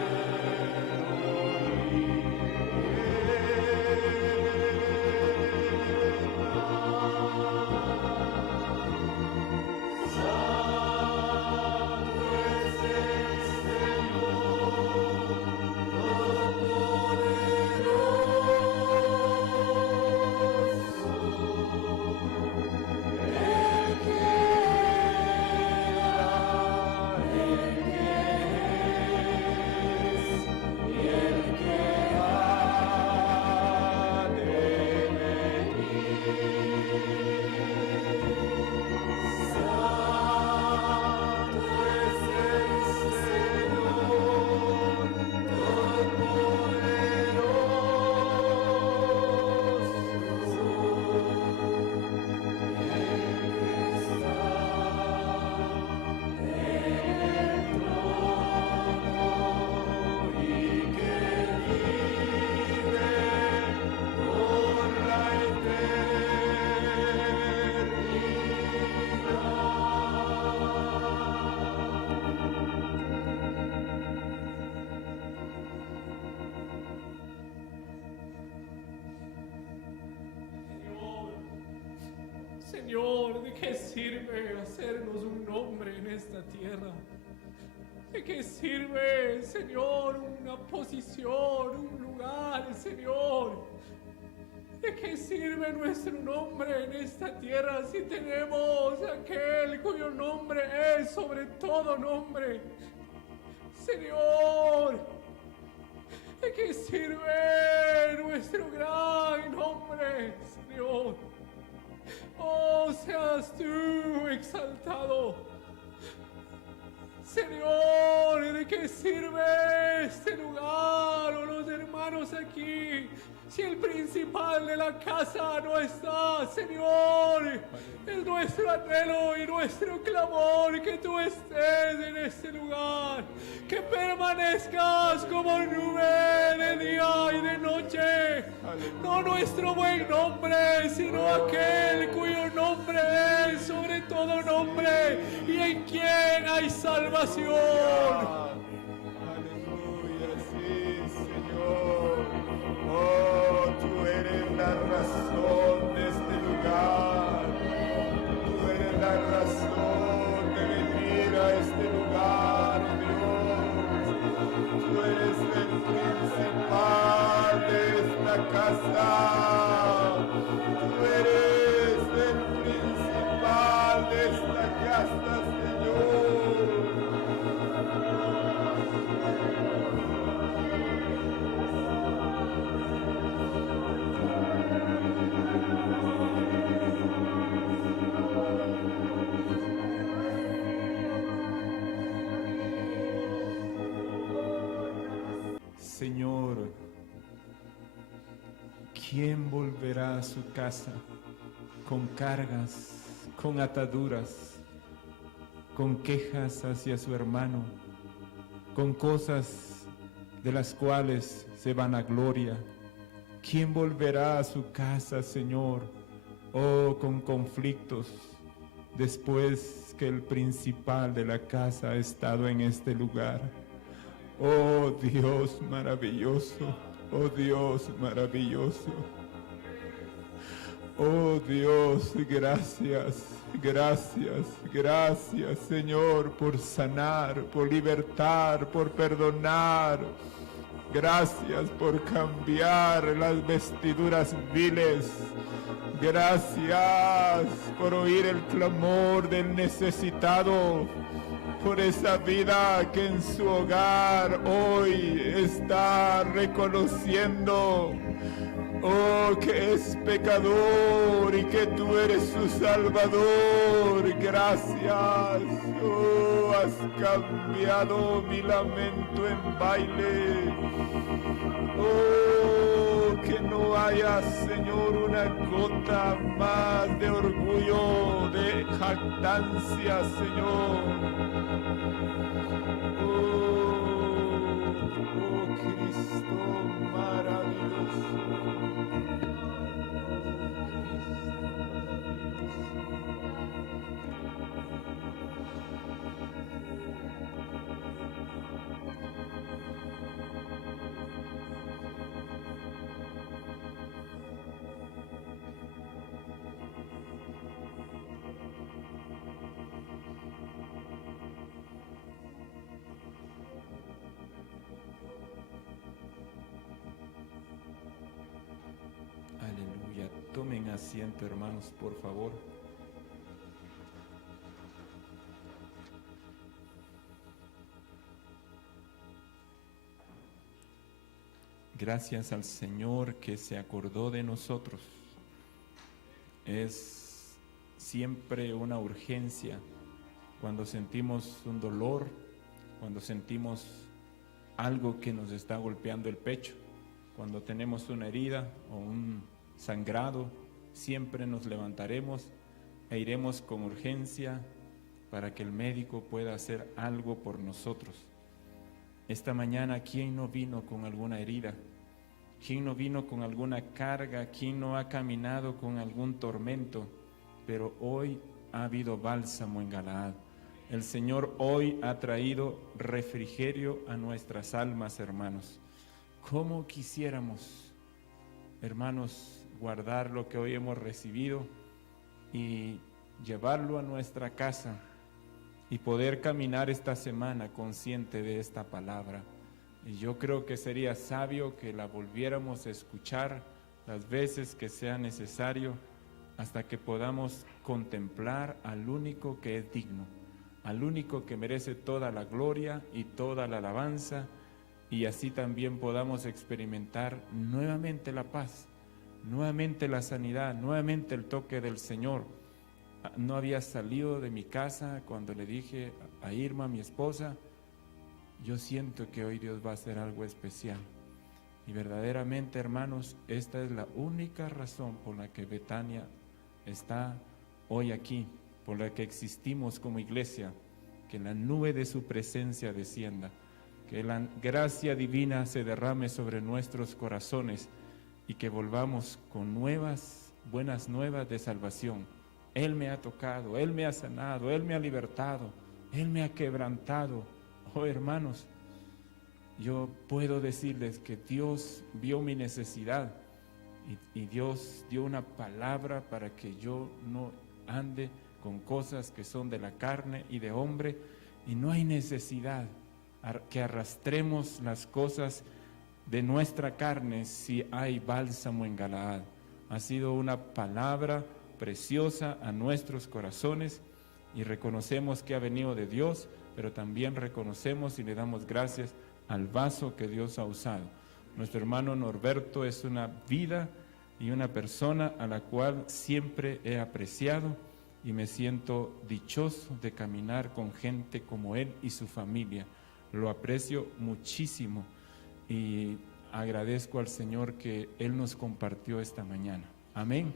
Señor, ¿de qué sirve hacernos un nombre en esta tierra? ¿De qué sirve, Señor, una posición, un lugar, Señor? ¿De qué sirve nuestro nombre en esta tierra si tenemos aquel cuyo nombre es sobre todo nombre? Señor, ¿de qué sirve nuestro gran nombre, Señor? Oh, seas tú exaltado. Señor, ¿de qué sirve este lugar o los hermanos aquí si el principal de la casa no está, Señor? Es nuestro anhelo y nuestro clamor que tú estés en este lugar, que permanezcas como nube de día y de noche. No nuestro buen nombre, sino aquel cuyo nombre es sobre todo nombre y en quien hay salvación. Aleluya, sí, Señor. Oh, tú eres la razón de este lugar. Tú eres la razón de venir a este lugar, Dios. Tú eres el principal de esta casa. Tú eres el principal de esta casa, Señor. Señor, ¿quién volverá a su casa con cargas, con ataduras, con quejas hacia su hermano, con cosas de las cuales se vanagloria? ¿Quién volverá a su casa, Señor, con conflictos, después que el principal de la casa ha estado en este lugar? Oh Dios maravilloso, oh Dios maravilloso. Oh Dios, gracias, gracias, gracias, Señor, por sanar, por libertar, por perdonar. Gracias por cambiar las vestiduras viles. Gracias por oír el clamor del necesitado, por esa vida que en su hogar hoy está reconociendo: Oh, que es pecador y que tú eres su Salvador. Gracias. Oh, has cambiado mi lamento en baile. Oh, que no haya, Señor, una gota más de orgullo, de jactancia, Señor. Oh, Cristo maravilloso. Aleluya. Tomen asiento, hermanos, por favor. Gracias al Señor que se acordó de nosotros. Es siempre una urgencia cuando sentimos un dolor, cuando sentimos algo que nos está golpeando el pecho, cuando tenemos una herida o un sangrado, siempre nos levantaremos e iremos con urgencia para que el médico pueda hacer algo por nosotros. Esta mañana, ¿quién no vino con alguna herida? ¿Quién no vino con alguna carga? ¿Quién no ha caminado con algún tormento? Pero hoy ha habido bálsamo en Galaad. El Señor hoy ha traído refrigerio a nuestras almas, hermanos. ¿Cómo quisiéramos, hermanos, guardar lo que hoy hemos recibido y llevarlo a nuestra casa y poder caminar esta semana consciente de esta palabra? Y yo creo que sería sabio que la volviéramos a escuchar las veces que sea necesario hasta que podamos contemplar al único que es digno, al único que merece toda la gloria y toda la alabanza, y así también podamos experimentar nuevamente la paz, nuevamente la sanidad, nuevamente el toque del Señor. No había salido de mi casa cuando le dije a Irma, mi esposa, yo siento que hoy Dios va a hacer algo especial. Y verdaderamente, hermanos, esta es la única razón por la que Betania está hoy aquí, por la que existimos como iglesia, que la nube de su presencia descienda, que la gracia divina se derrame sobre nuestros corazones y que volvamos con buenas nuevas de salvación. Él me ha tocado, Él me ha sanado, Él me ha libertado, Él me ha quebrantado. Oh, hermanos, yo puedo decirles que Dios vio mi necesidad y Dios dio una palabra para que yo no ande con cosas que son de la carne y de hombre, y no hay necesidad que arrastremos las cosas de nuestra carne si hay bálsamo en Galaad. Ha sido una palabra preciosa a nuestros corazones y reconocemos que ha venido de Dios, pero también reconocemos y le damos gracias al vaso que Dios ha usado. Nuestro hermano Norberto es una vida y una persona a la cual siempre he apreciado y me siento dichoso de caminar con gente como él y su familia. Lo aprecio muchísimo y agradezco al Señor que Él nos compartió esta mañana. Amén.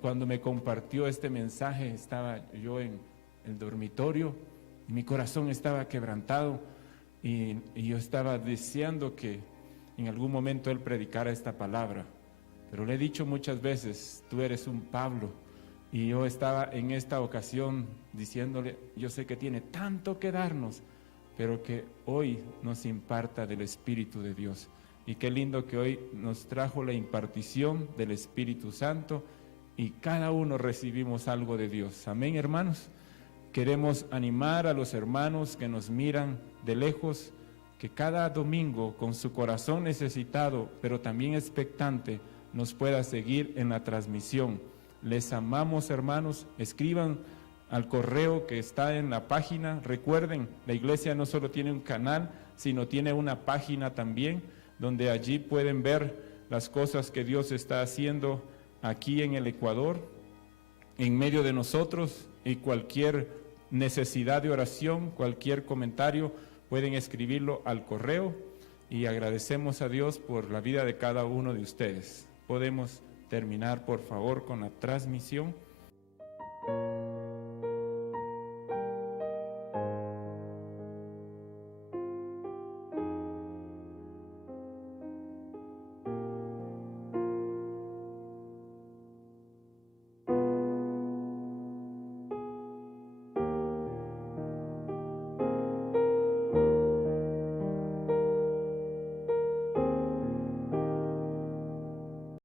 Cuando me compartió este mensaje, estaba yo en el dormitorio y mi corazón estaba quebrantado y yo estaba deseando que en algún momento Él predicara esta palabra. Pero le he dicho muchas veces, tú eres un Pablo. Y yo estaba en esta ocasión diciéndole, yo sé que tiene tanto que darnos, pero que hoy nos imparta del Espíritu de Dios. Y qué lindo que hoy nos trajo la impartición del Espíritu Santo y cada uno recibimos algo de Dios. Amén, hermanos. Queremos animar a los hermanos que nos miran de lejos, que cada domingo con su corazón necesitado, pero también expectante, nos pueda seguir en la transmisión. Les amamos, hermanos. Escriban al correo que está en la página. Recuerden, la iglesia no solo tiene un canal, sino tiene una página también, donde allí pueden ver las cosas que Dios está haciendo aquí en el Ecuador, en medio de nosotros, y cualquier necesidad de oración, cualquier comentario, pueden escribirlo al correo, y agradecemos a Dios por la vida de cada uno de ustedes. Podemos terminar, por favor, con la transmisión.